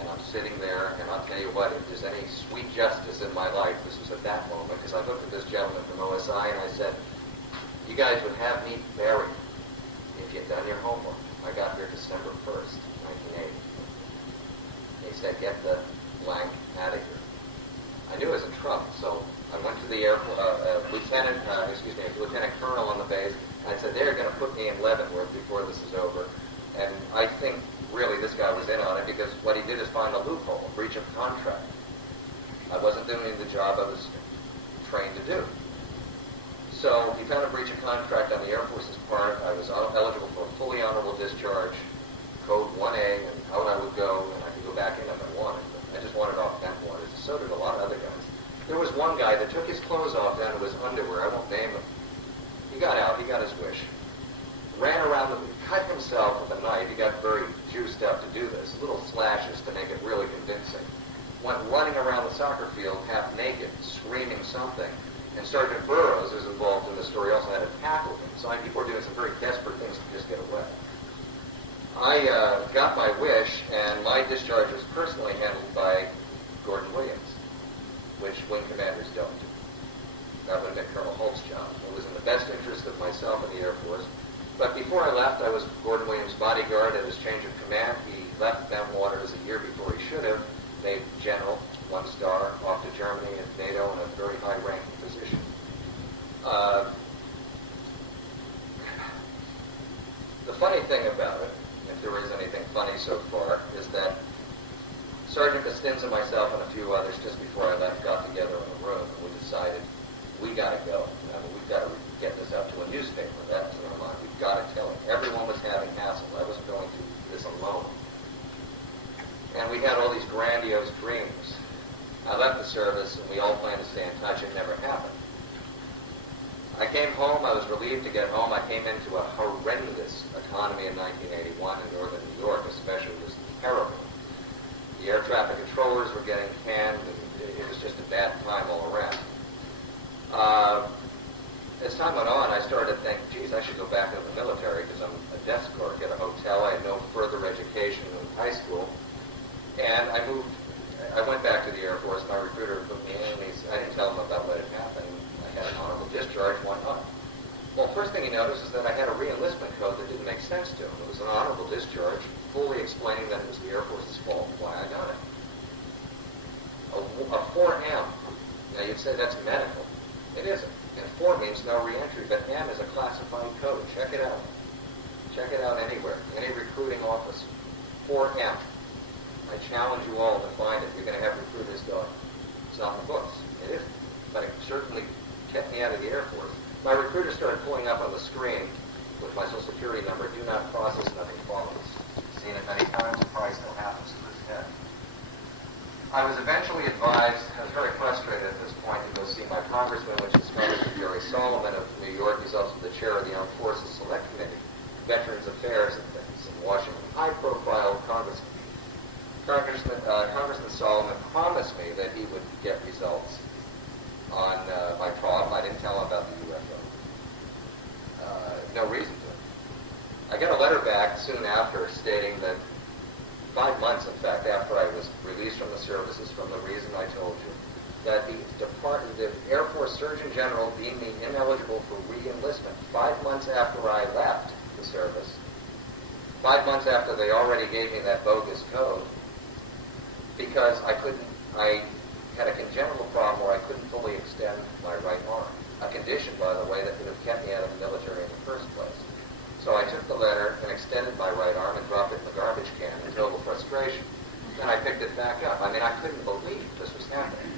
And I'm sitting there, and I'll tell you what, if there's any sweet justice in my life, this was at that moment, because I looked at this gentleman from OSI, and I said, you guys would have me buried if you'd done your homework. I got here December 1st, 1980. They said, get the blank out of here. I knew I was in trouble, so I went to the lieutenant colonel on the base, and I said, they're going to put me in Leavenworth before this is over. And I think, really, this guy was in on it, because what he did is find a loophole, a breach of contract. I wasn't doing the job I was trained to do. So he found a breach of contract on the Air Force's part. I was eligible for a fully honorable discharge, code 1A, and out I would go, and I could go back in if I wanted. But I just wanted off Bentwaters. So did a lot of other guys. There was one guy that took his clothes off down to his underwear. I won't name him. He got out. He got his wish. Ran around, cut himself with a knife. He got very juiced up to do this. Little slashes to make it really convincing. Went running around the soccer field, half naked, screaming something. And Sergeant Burroughs, who's involved in the story, also had to tackle him. So people were doing some very desperate things to just get away. I got my wish, and my discharge was personally handled by Gordon Williams, which wing commanders don't do. That would have been Colonel Holt's job. It was in the best interest of myself and the Air Force. But before I left, I was Gordon Williams' bodyguard at his change of command. He left Bentwaters a year before he should have, made general, 1 star, off to Germany and NATO in a very high-ranking position. The funny thing about it, if there is anything funny so far, is that Sergeant Castinza, myself, and a few others, just before I left, got together in a room, and we decided, we got to go. We've got to get this out to a newspaper. That was in our mind. We've got to tell it. Everyone was having hassle. I wasn't going to do this alone. And we had all these grandiose dreams. I left the service, and we all planned to stay in touch. It never happened. I came home. I was relieved to get home. I came into a horrendous economy in 1981 in northern New York, especially. It was terrible. The air traffic controllers were getting canned, and it was just a bad time all around. As time went on, I started to think, geez, I should go back into the military because I'm a desk clerk at a hotel. I had no further education in high school. And I went back to the Air Force. My recruiter put me in, and I didn't tell him about what had happened. I had an honorable discharge, why not? Well, first thing he noticed is that I had a re-enlistment code that didn't make sense to him. It was an honorable discharge, fully explaining that it was the Air Force's fault why I got it. A 4M. Now, you'd say that's medical. It isn't. And 4 means no reentry, but M is a classified code. Check it out. Check it out anywhere. Any recruiting office. 4M. I challenge you all to find it. You're going to have recruiters going, it's not in the books. It isn't. But it certainly kept me out of the Air Force. My recruiter started pulling up on the screen with my Social Security number, do not process, nothing follows. Seen it many times, the price still happens to this day. I was eventually advised, I was very frustrated at this point, to go see my congressman, which discovered that Jerry Solomon of Congressman Solomon promised me that he would get results on my problem. I didn't tell him about the UFO. No reason to. I got a letter back soon after stating that 5 months, in fact, after I was released from the services from the reason I told you, that the Air Force Surgeon General deemed me ineligible for re-enlistment 5 months after I left the service. 5 months after they already gave me that bogus code, because I had a congenital problem where I couldn't fully extend my right arm. A condition, by the way, that could have kept me out of the military in the first place. So I took the letter and extended my right arm and dropped it in the garbage can in total frustration. Then I picked it back up. I mean, I couldn't believe this was happening.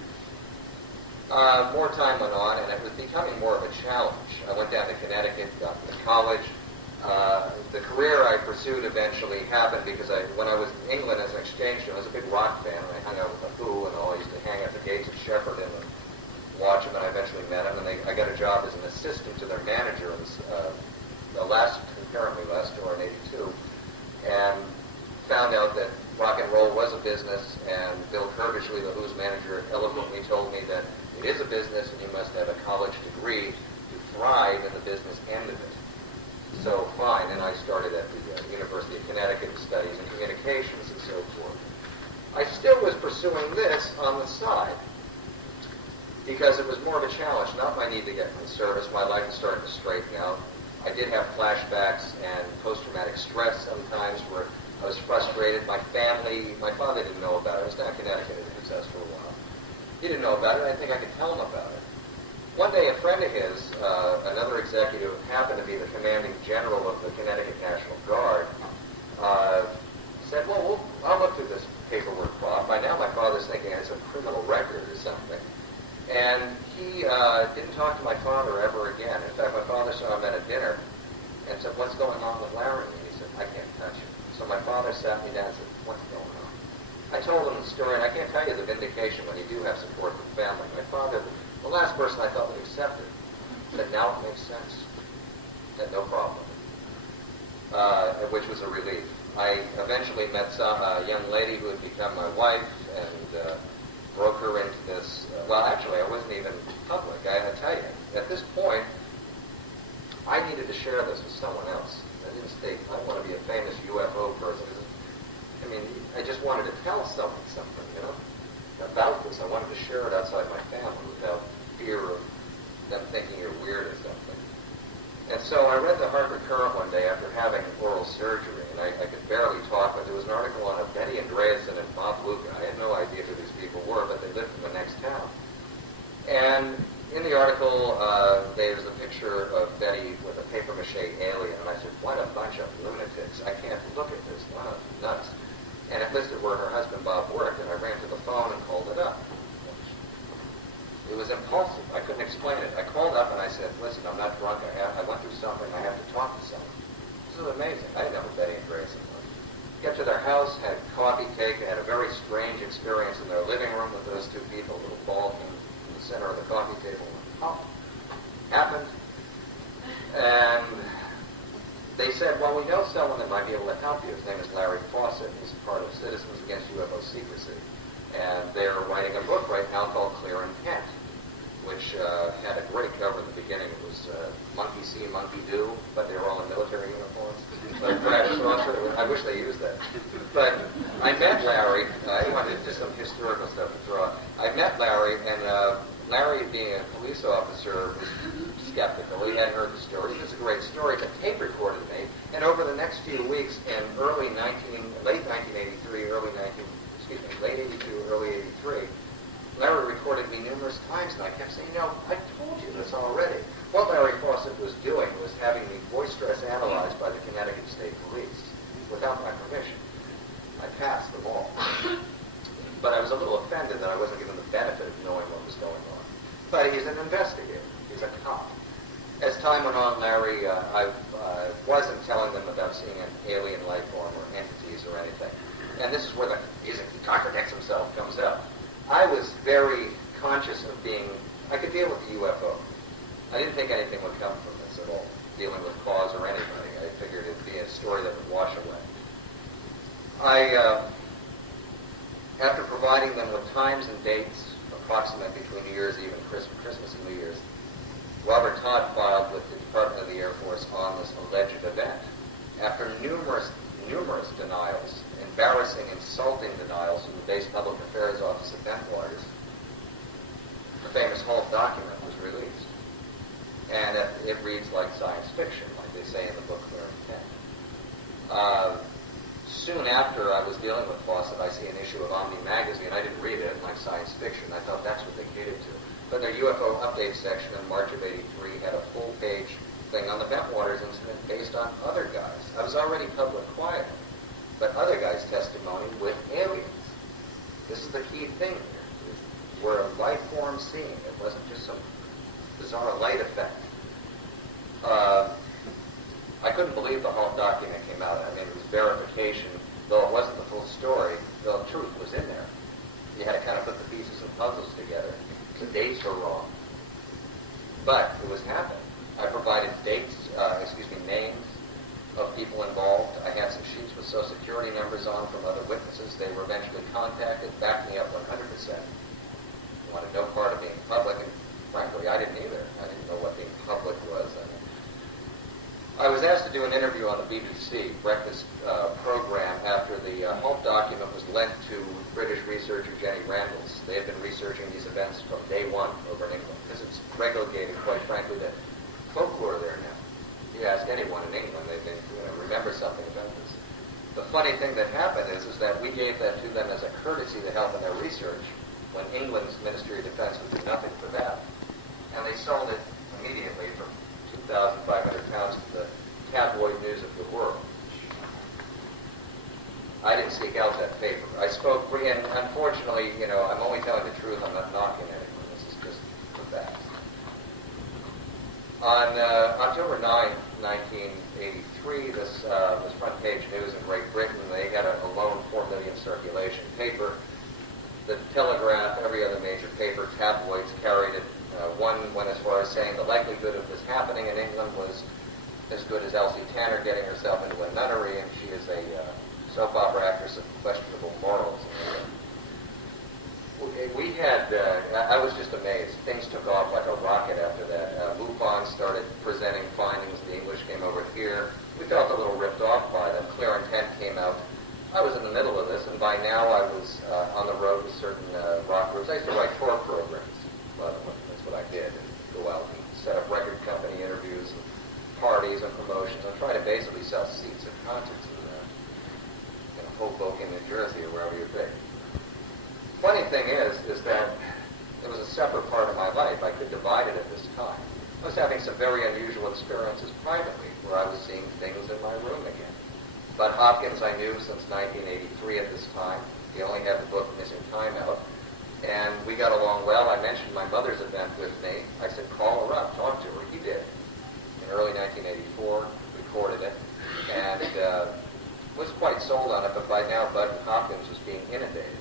More time went on, and it was becoming more of a challenge. I went down to Connecticut, got to college. The career I pursued eventually happened because when I was in England as an exchange student, I was a big rock fan, and I hung out with the Who and all. I used to hang at the gates of Shepperton and watch them, and I eventually met him, and I got a job as an assistant to their manager in the last tour in '82, and found out that rock and roll was a business, and Bill Curbishley, the Who's manager, eloquently told me that it is a business and you must have a college degree to thrive in the business end of it. So fine, and I started at the University of Connecticut with studies in communications and so forth. I still was pursuing this on the side because it was more of a challenge, not my need to get from service. My life was starting to straighten out. I did have flashbacks and post-traumatic stress sometimes where I was frustrated. My father didn't know about it. I was down in Connecticut in his house for a while. He didn't know about it. I didn't think I could tell him about it. One day, a friend of his, another executive, happened to be the commanding general of the Connecticut National Guard, said, well, I'll look through this paperwork, Bob. By now, my father's thinking it's a criminal record or something. And he didn't talk to my father ever again. In fact, my father saw him at a dinner and said, what's going on with Larry? And he said, I can't touch him. So my father sat me down and said, what's going on? I told him the story, and I can't tell you the vindication when you do have support from family. My father, the last person I thought would accept it, said, now it makes sense. Said, no problem. Which was a relief. I eventually met a young lady who had become my wife and broke her into this. Well, actually, I wasn't even public. I tell you, at this point, I needed to share this with someone else. I didn't state, I want to be a famous UFO person. I mean, I just wanted to tell someone something, about this. I wanted to share it outside my family without fear of them thinking you're weird or something. And so I read the Hartford Courant one day after having oral surgery, and I could barely talk, but there was an article on Betty Andreasen and Bob Luca. I had no idea who these people were, but they lived in the next town. And in the article, there's a picture of Betty with a papier-mâché alien, and I said, what a bunch of lunatics. I can't look at this. What a nuts. And it listed where her husband Bob worked, and I ran to the phone and called it up. It was impulsive. I couldn't explain it. I called up and I said, listen, I'm not drunk. I went through something. I have to talk to someone. This is amazing. I didn't know who Betty and Grayson was. Get to their house, had coffee, cake, and had a very strange experience in their living room with those two people, a little ball in the center of the coffee table. Oh, happened. And they said, well, we know someone that might be able to help you. His name is Larry Fawcett. He's part of Citizens Against UFO Secrecy. And they're writing a book right now called Clear Intent, which had a great cover in the beginning. It was Monkey See, Monkey Do, but they were all in military uniforms. But I wish they used that. But I met Larry. I wanted just some historical stuff to throw out. I met Larry, and Larry, being a police officer, was skeptical. He hadn't heard the story. It's a great story, but tape recorded me. And over the next few weeks, in late 1983, late 82, early 83, Larry recorded me numerous times, and I kept saying, I told you this already. What Larry Fawcett was doing was having me voice stress analyzed by the Connecticut State Police without my permission. I passed them all. But I was a little offended that I wasn't given the benefit of knowing what was going on. But he's an investigator. He's a cop. As time went on, Larry, I wasn't telling them about seeing an alien life form or entities or anything. And this is where he contradicts himself comes out. I was very conscious of I could deal with the UFO. I didn't think anything would come from this at all, dealing with cause or anybody. I figured it'd be a story that would wash away. After providing them with times and dates approximate between New Year's Eve and Christmas and New Year's, Robert Todd filed with the Department of the Air Force on this alleged event. After numerous denials, embarrassing, insulting denials from the Base Public Affairs Office at Bentwaters, the famous Halt document was released. And it reads like science fiction, like they say in the book Clear Intent. Soon after I was dealing with Fawcett, I see an issue of Omni magazine. I didn't read it like science fiction. I thought that's what they catered to. But their UFO update section in March of '83 had a full-page thing on the Bentwaters incident based on other guys. I was already public quiet, but other guys' testimony with aliens. This is the key thing here. We're a life form seeing. It wasn't just some bizarre light effect. I couldn't believe the Halt document came out. I mean, it was verification, though it wasn't the full story, though the truth was in there. You had to kind of put the pieces and puzzles together. The dates were wrong. But it was happening. I provided names of people involved. I had some sheets with Social Security numbers on from other witnesses. They were eventually contacted, backed me up 100%. Wanted no part of being public, and frankly, I didn't either. I didn't know what being public was. I was asked to do an interview on the BBC breakfast program after the Halt document was lent to British researcher Jenny Randle. They had been researching these events from day one over in England, because it's relegated, quite frankly, to folklore there now. You ask anyone in England, they remember something about this. The funny thing that happened is that we gave that to them as a courtesy to help in their research, when England's Ministry of Defense would do nothing for that. And they sold it immediately for £2,500 to the tabloid news of the world. I didn't seek out that paper. I spoke free, and unfortunately, I'm only telling the truth. I'm not knocking anyone. This is just the facts. On October 9, 1983, this was front page news in Great Britain. They had a lone 4 million circulation paper. The Telegraph, every other major paper, tabloids carried it. One went as far as saying the likelihood of this happening in England was as good as Elsie Tanner getting herself into a nunnery, and she is a soap opera actress of questionable morals. We had, I was just amazed. Things took off like a rocket after that. MUFON started presenting findings. The English came over here. We felt a little ripped off by them. Clear Intent came out. I was in the middle of this, and by now I was on the road with certain rock groups. I used to write tour programs. Well, that's what I did. And go out and set up record company interviews and parties and promotions. I'm trying to basically sell seats at concerts in Hoboken, New Jersey, or wherever you pick. Funny thing is that it was a separate part of my life. I could divide it at this time. I was having some very unusual experiences privately, where I was seeing things in my room again. Bud Hopkins I knew since 1983 at this time. He only had the book Missing Time out. And we got along well. I mentioned my mother's event with me. I said, call her up, talk to her. He did. In early 1984, recorded it, and was quite sold on it, but by now Bud Hopkins was being inundated.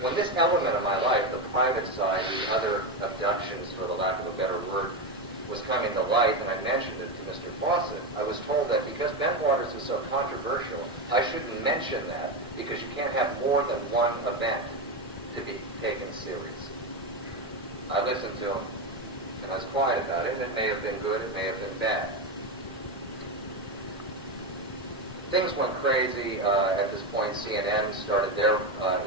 When this element of my life, the private side, the other abductions, for the lack of a better word, was coming to light, and I mentioned it to Mr. Fawcett, I was told that because Bentwaters is so controversial, I shouldn't mention that, because you can't have more than one event to be taken seriously. I listened to him, and I was quiet about it. It may have been good, it may have been bad. Things went crazy. At this point, CNN started their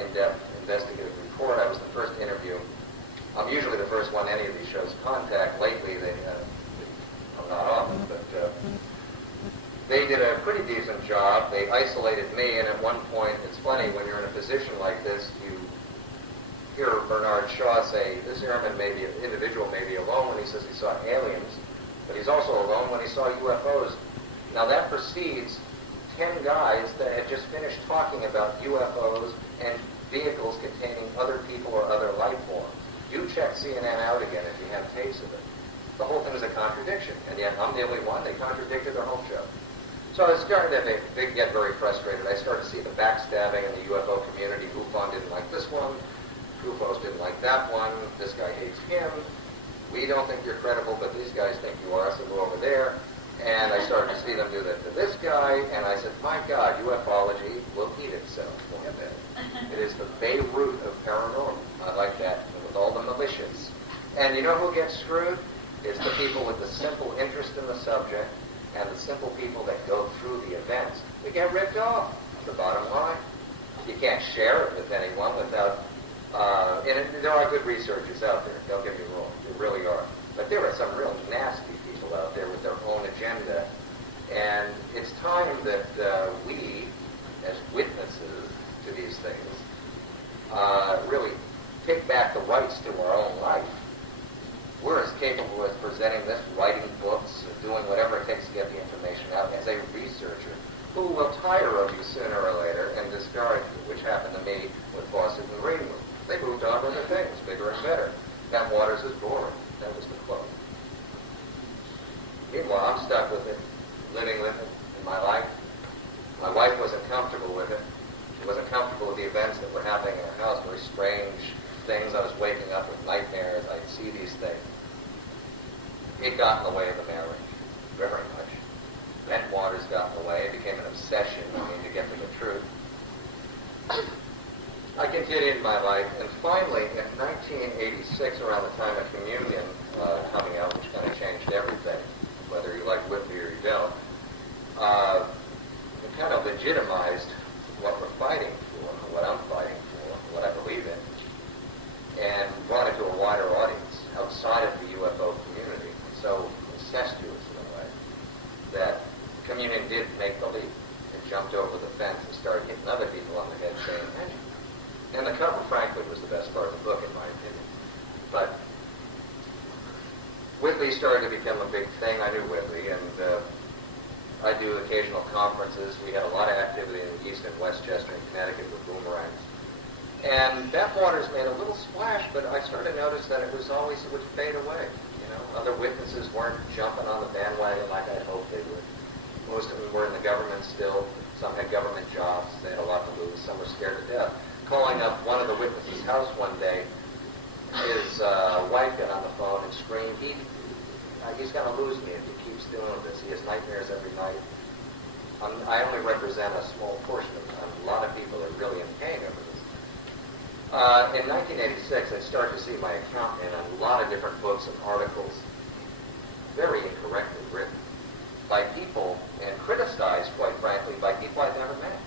in-depth investigative report. I was the first interview. I'm usually the first one any of these shows contact. Lately, I'm not often, but they did a pretty decent job. They isolated me, and at one point, it's funny, when you're in a position like this, you hear Bernard Shaw say, this individual may be alone when he says he saw aliens, but he's also alone when he saw UFOs. Now that precedes 10 guys that had just finished talking about UFOs and vehicles containing other people or other life forms. You check CNN out again if you have tapes of it. The whole thing is a contradiction, and yet I'm the only one. They contradicted their whole show. So I was starting to get very frustrated. I started to see the backstabbing in the UFO community. MUFON didn't like this one. UFOs didn't like that one. This guy hates him. We don't think you're credible, but these guys think you are, so go over there. And I started to see them do that to this guy, and I said, my God, ufology will eat itself. Beirut of paranormal. I like that, with all the militias. And you know who gets screwed? It's the people with the simple interest in the subject and the simple people that go through the events. They get ripped off. That's the bottom line. You can't share it with anyone without... there are good researchers out there, don't get me wrong. There really are. But there are some real nasty people out there with their own agenda. And it's time that we, as witnesses to these things, really take back the rights to our own life. We're as capable as presenting this, writing books, doing whatever it takes to get the information out as a researcher who will tire of you sooner or later and discard you, which happened to me with Fawcett and Greenwood. They moved on to other things, bigger and better. Bentwaters is boring. That was the quote. Meanwhile, I'm stuck with it, living with it in my life. My wife wasn't comfortable with it. She wasn't comfortable with the events that were happening in our house, very strange things. I was waking up with nightmares. I'd see these things. It got in the way of the marriage, very much. Bentwaters got in the way. It became an obsession, to get to the truth. I continued my life, and finally, in 1986, around the time of Communion coming out, which kind of changed everything, whether you like Whitley or you don't, it kind of legitimized what we're fighting for, what I'm fighting for, what I believe in, and brought it to a wider audience outside of the UFO community. It's so incestuous in a way that Communion did make the leap. It jumped over the fence and started hitting other people on the head saying, hey. And the cover, frankly, was the best part of the book, in my opinion. But Whitley started to become a big thing. I knew Whitley, and I do occasional conferences. We had a lot of activity in East and Westchester and Connecticut with boomerangs. And Bentwaters made a little splash, but I started to notice that it would fade away. Other witnesses weren't jumping on the bandwagon like I'd hoped they would. Most of them were in the government still. Some had government jobs. They had a lot to lose. Some were scared to death. Calling up one of the witnesses' house one day, his wife got on the phone and screamed, he's going to lose me if he keeps doing this. He has nightmares every night. I only represent a small portion of them. A lot of people are really in pain over this. In 1986, I started to see my account in a lot of different books and articles, very incorrectly written, by people, and criticized, quite frankly, by people I've never met.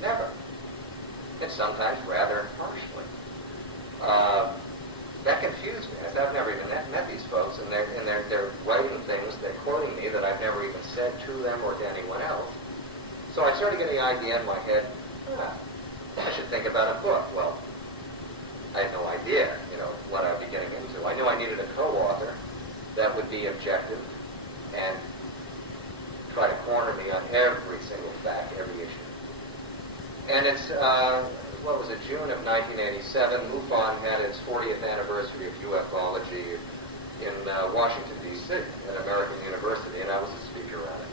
Never. And sometimes rather harshly. That confused me. I've never even met these folks, and they're writing things, they're quoting me that I've never even said to them or to anyone else. So I started getting the idea in my head, I should think about a book. Well, I had no idea, what I'd be getting into. I knew I needed a co-author that would be objective and try to corner me on every single fact, every issue. And it's, June of 1987, MUFON had its 40th anniversary of ufology in Washington, D.C. at American University, and I was a speaker on it.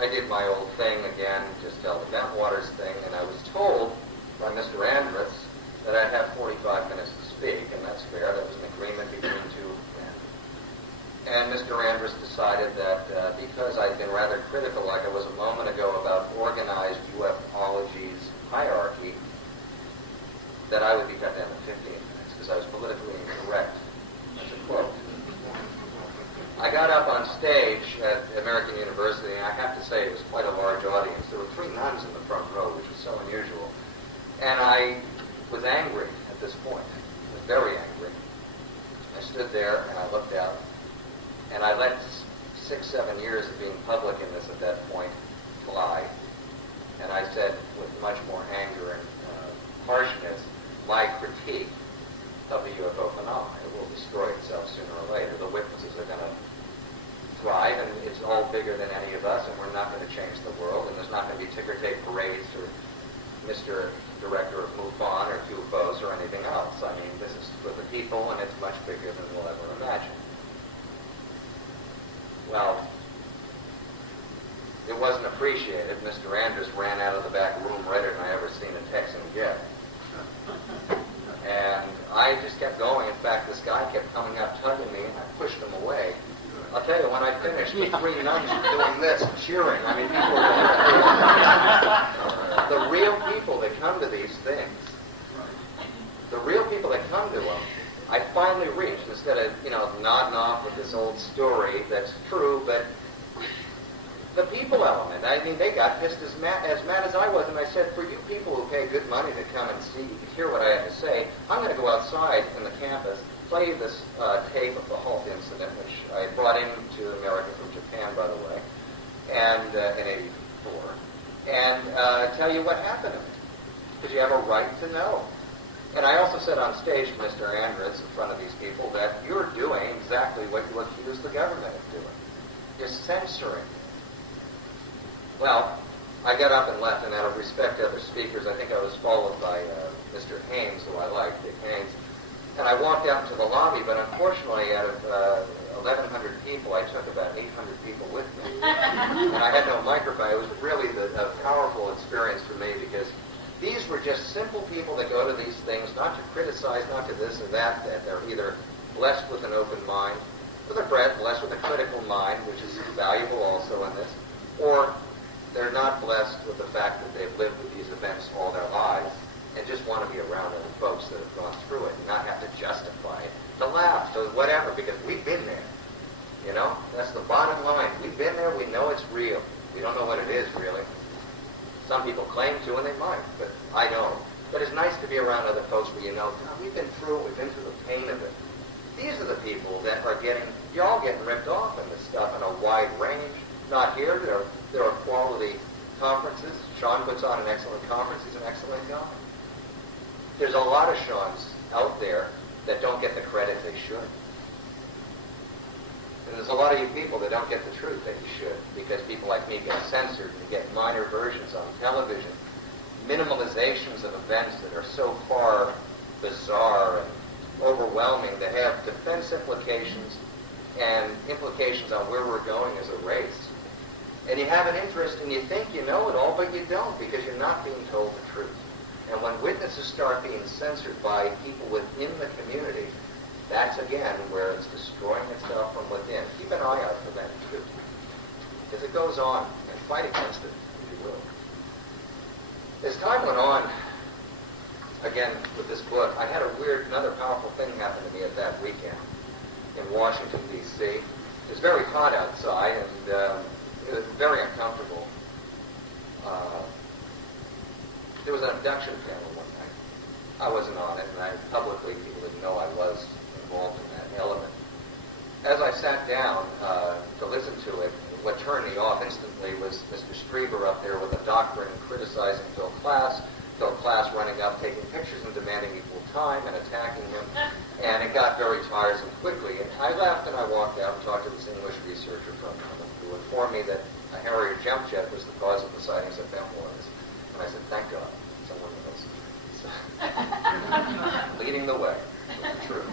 I did my old thing again, just tell the Bentwaters thing, and I was told by Mr. Andrus that I'd have 45 minutes to speak, and that's fair. That was an agreement between two men. And Mr. Andrus decided that because I'd been rather critical, like I was a moment ago, about organized ufology's hierarchy, that I would be cut down to 15 minutes, because I was politically incorrect. That's a quote. I got up on stage at American University, and I have to say it was quite a large audience. There were 3 nuns in the front row, which was so unusual. And I was angry at this point. I was very angry. I stood there, and I looked out, and I let 6-7 years of being public in this at that point fly. And I said, with much more anger and harshness, my critique of the UFO phenomenon. It will destroy itself sooner or later. The witnesses are going to thrive, and it's all bigger than any of us, and we're not going to change the world, and there's not going to be ticker tape parades or Mr. Director of MUFON or UFOs or anything else. I mean, this is for the people, and it's much bigger than we'll ever imagine. Well, it wasn't appreciated. Mr. Andrus ran out of the back room redder than I ever seen a Texan get. And I just kept going. In fact, this guy kept coming up, tugging me, and I pushed him away. I'll tell you, when I finished, the three nuns were doing this, cheering. I mean, people were the real people that come to these things, the real people that come to them, I finally reached, instead of, nodding off with this old story that's true, but the people element. I mean, they got just as mad as I was, and I said, for you people who pay good money to come and hear what I have to say, I'm going to go outside in the campus, play this tape of the Halt incident, which I brought into America from Japan, by the way, and in '84, and tell you what happened to me, because you have a right to know. And I also said on stage to Mr. Andrus in front of these people that you're doing exactly what you accuse the government of doing. You're censoring. Well, I got up and left, and out of respect to other speakers, I think I was followed by Mr. Haynes, who I like, Dick Haynes. And I walked out into the lobby, but unfortunately, out of 1,100 people, I took about 800 people with me. And I had no microphone. It was really a powerful experience for me, because these were just simple people that go to these things, not to criticize, not to this or that they're either blessed with an open mind, or they're blessed with a critical mind, which is valuable also in this, or they're not blessed with the fact that they've lived with these events all their lives and just want to be around other folks that have gone through it and not have to justify it, to laugh, to whatever, because we've been there. That's the bottom line. We've been there. We know it's real. We don't know what it is, really. Some people claim to, and they might, but I don't. But it's nice to be around other folks where we've been through it, we've been through the pain of it. These are the people that are you're all getting ripped off in this stuff in a wide range. Not here, there are quality conferences. Shawn puts on an excellent conference. He's an excellent guy. There's a lot of Shawns out there that don't get the credit they should. And there's a lot of you people that don't get the truth that you should, because people like me get censored and get minor versions on television, minimalizations of events that are so far bizarre and overwhelming that have defense implications and implications on where we're going as a race. And you have an interest and you think you know it all, but you don't, because you're not being told the truth. And when witnesses start being censored by people within the community, that's again where it's destroying itself from within. Keep an eye out for that too, because it goes on, and fight against it, if you will. As time went on, again with this book, I had another powerful thing happen to me at that weekend in Washington, D.C. It was very hot outside, and it was very uncomfortable. There was an abduction panel one night. I wasn't on it, and publicly people didn't know I was involved in that element. As I sat down to listen to it, what turned me off instantly was Mr. Strieber up there with a doctrine criticizing Phil Klass running up, taking pictures and demanding equal time and attacking him, and it got very tiresome quickly. And I left and I walked out and talked to this English researcher from who informed me that a Harrier jump jet was the cause of the sightings at Bentwaters. And I said, thank God, someone knows. Leading the way with the truth.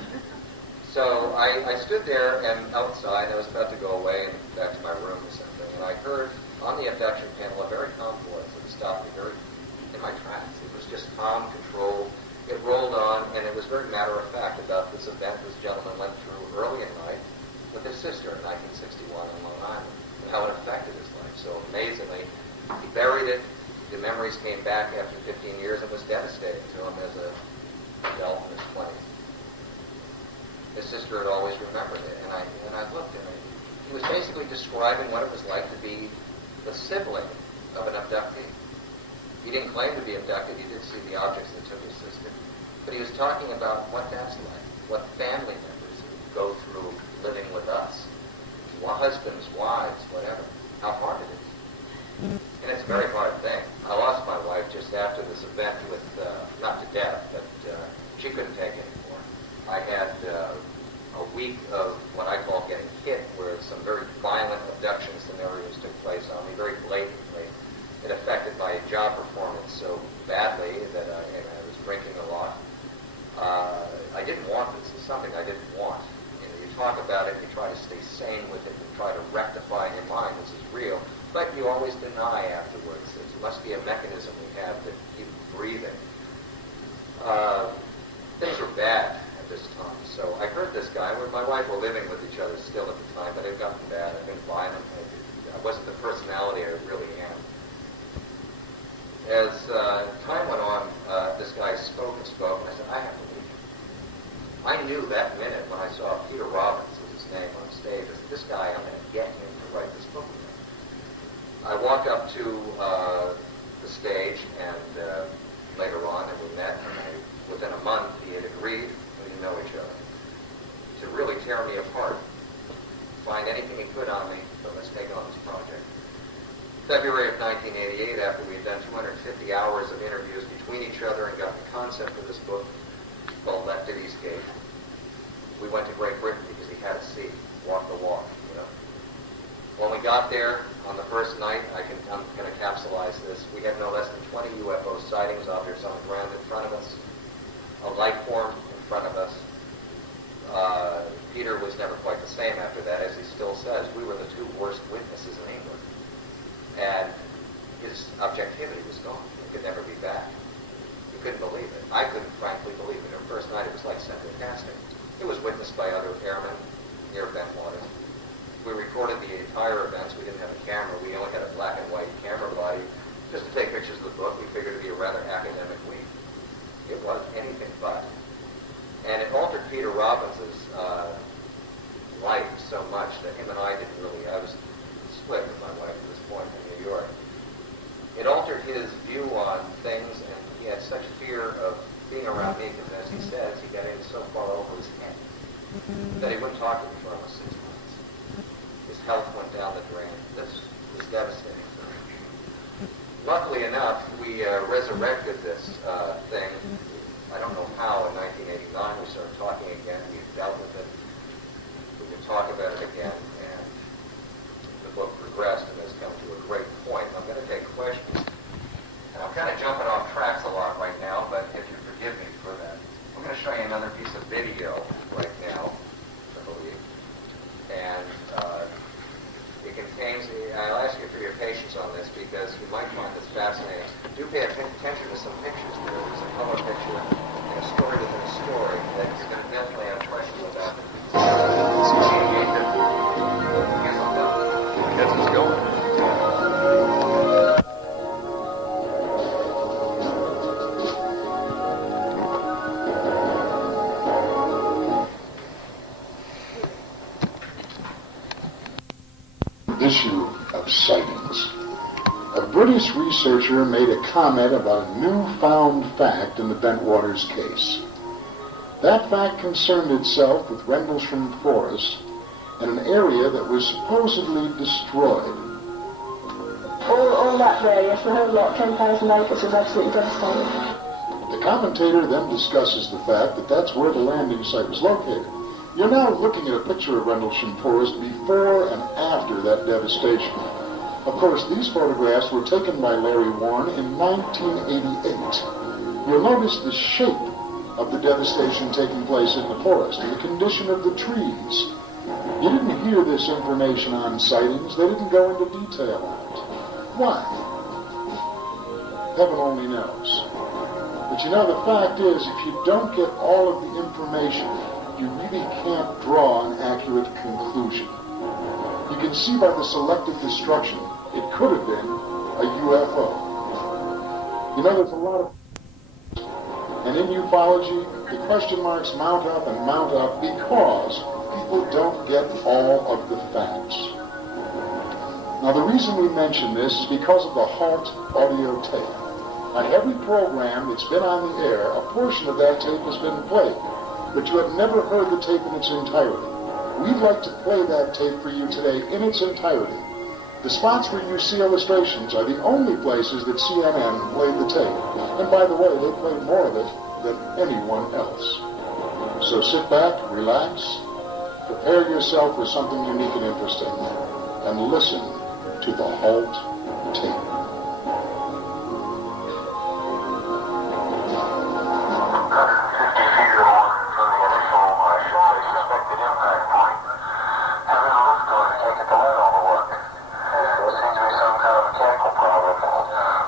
So I stood there and outside, I was about to go away and back to my room or something, and I heard on the abduction panel a very calm voice that stopped me very in my tracks. It was just calm, controlled. It rolled on, and it was very matter-of-fact about this event this gentleman went through early in life with his sister in 1961 on Long Island, and how it affected his life. So amazingly, he buried it. The memories came back after 15 years and was devastating to him as an adult in his 20s. His sister had always remembered it, and I looked, and he was basically describing what it was like to be the sibling of an abductee. He didn't claim to be abducted. He did see the objects that took his sister. But he was talking about what that's like, what family members go through living with us, husbands, wives, whatever, how hard it is. And it's a very hard thing. I lost my wife just after this event with, not to death, but she couldn't take it anymore. I had a week of what I call getting hit, where some very violent abduction scenarios took place on me, very blatantly. It affected my job performance so badly that I was drinking a lot. I didn't want this. It's something I didn't want. You talk about it, you try to stay sane with it, and try to rectify in your mind this is real, but you always deny afterwards. It must be a mechanism we have to keep breathing. Things were bad at at this time. So I heard this guy. My wife were living with each other still at the time, but it had gotten bad. I've been violent. I wasn't the personality I really am. As time went on, this guy spoke and spoke, and I said, I have to leave. I knew that minute when I saw Peter Robbins, was his name, on stage, I said, this guy, I'm going to get him to write this book with me. I walked up to the stage, and later on, and we met, and within a month, he had agreed, we didn't know each other, to really tear me apart, find anything he could on me, but let's take on this project. February of 1988, after we had done 250 hours of interviews between each other and got the concept of this book called Left at Eastgate, we went to Great Britain because he had to see, walk the walk, you know. When we got there on the first night, I'm going to capsulize this, we had no less than 20 UFO sightings, objects on the ground in front of us, a life form in front of us. Peter was never quite the same after that, as he still says. We were the two worst witnesses in England. And his objectivity was gone. It could never be back. He couldn't believe it. I couldn't frankly believe it. The first night it was like central casting. It was witnessed by other airmen near Bentwaters. We recorded the entire events. We didn't have a camera. We only had a black and white camera body just to take pictures of the book. We figured it would be a rather academic week. It was anything but. And it altered Peter Robbins' life so much that him and I didn't really, I was split with my wife at this point in New York. It altered his view on things, and he had such fear of being around me because, as he says, he got in so far over his head that he wouldn't talk to me for almost 6 months. His health went down the drain. This was devastating for me. Luckily enough, we resurrected this thing. I don't know how in 1989 we started talking again. We dealt with it. We could talk about it again, and the book progressed and has come to a great point. I'm going to take questions. And I'm kind of jumping off tracks a lot right now, but if you forgive me for that. I'm going to show you another piece of video right now, I believe. And it contains, I'll ask you for your patience on this because you might find this fascinating. Do pay attention to some pictures there. There's a color picture and a story within a story that you're going to definitely have questions about. Gets us going. Issue of sightings. A British researcher made a comment about a newfound fact in the Bentwaters case. That fact concerned itself with Rendlesham Forest and an area that was supposedly destroyed. All that radius, the whole lot, 10,000 acres, was absolutely devastated. The commentator then discusses the fact that that's where the landing site was located. You're now looking at a picture of Rendlesham Forest before and after that devastation. Of course, these photographs were taken by Larry Warren in 1988. You'll notice the shape of the devastation taking place in the forest and the condition of the trees. You didn't hear this information on sightings. They didn't go into detail on it. Why? Heaven only knows. But you know, the fact is, if you don't get all of the information, you really can't draw an accurate conclusion. You can see by the selective destruction, it could have been a UFO. You know, there's a lot of... And in ufology, the question marks mount up because people don't get all of the facts. Now, the reason we mention this is because of the halt audio tape. On every program that's been on the air, a portion of that tape has been played, but you have never heard the tape in its entirety. We'd like to play that tape for you today in its entirety. The spots where you see illustrations are the only places that CNN played the tape. And by the way, they played more of it than anyone else. So sit back, relax, prepare yourself for something unique and interesting, and listen to the halt tape.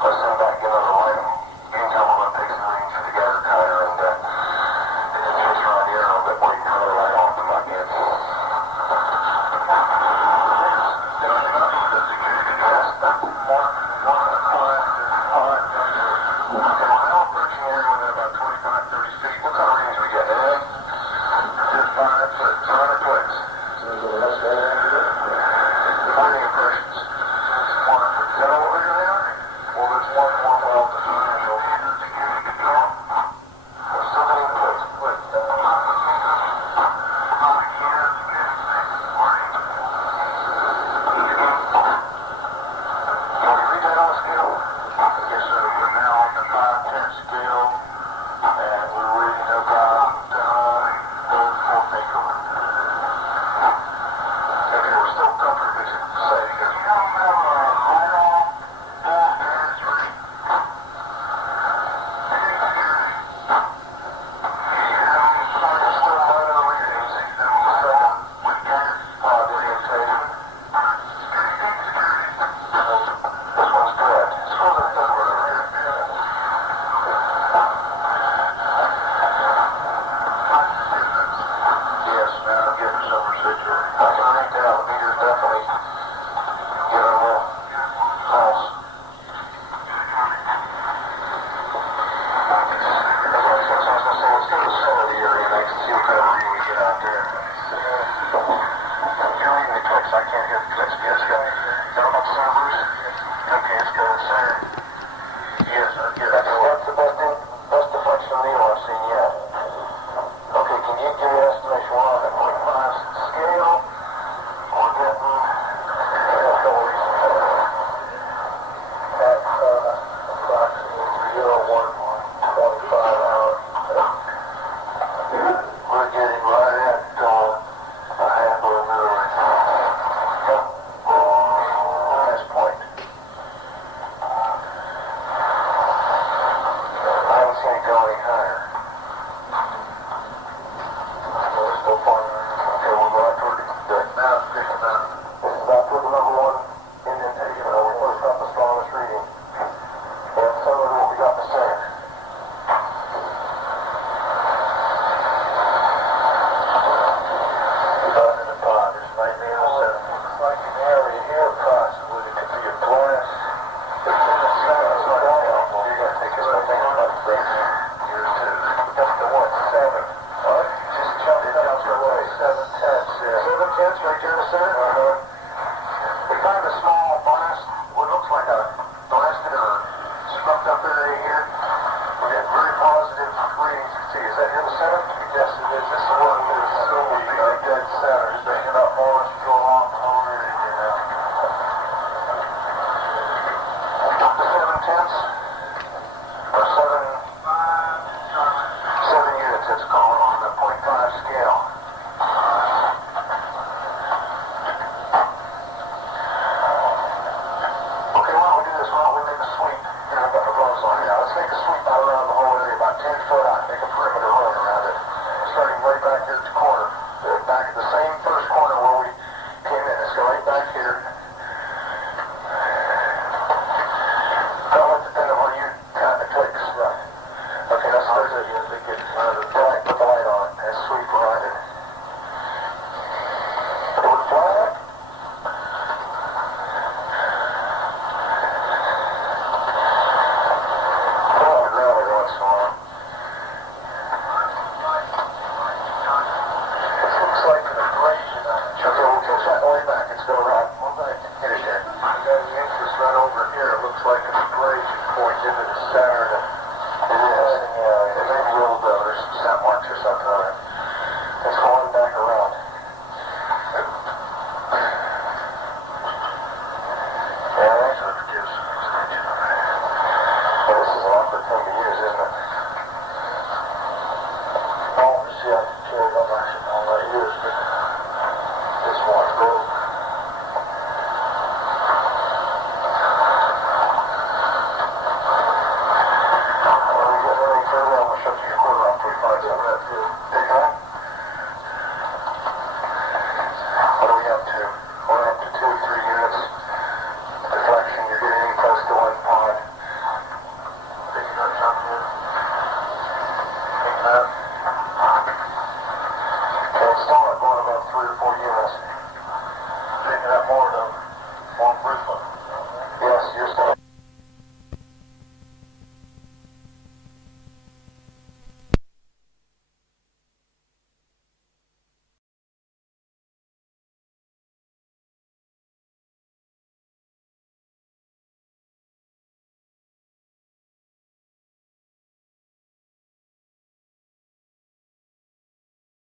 'Cause See, is that here the center? Yes, it is. This is the one that is so dead center. Just bring it up more as you go along over it, you know. The 7 tenths, or 7 units, it's called on the .5 scale. Okay, why don't we do this? Why don't we make a sweep? Here, I've got my gloves on now. Let's make a sweep out around the whole area, about 10 foot out. Make a perimeter run around it. Starting right back here at the corner. Back at the same first corner where we came in. Let's go right back here. That would depend on where you kind of clicks. Right. Okay, that's good. Put the light on it and sweep around it. It would fly up. Put on the ground every once in a while. This looks like an abrasion on it. Okay, we'll catch that way back. It's going right. We'll back. Hit it there. You got the interest right over here. It looks like an abrasion point into the center. It is. Yeah, it may be old, there's some scent marks or something on it.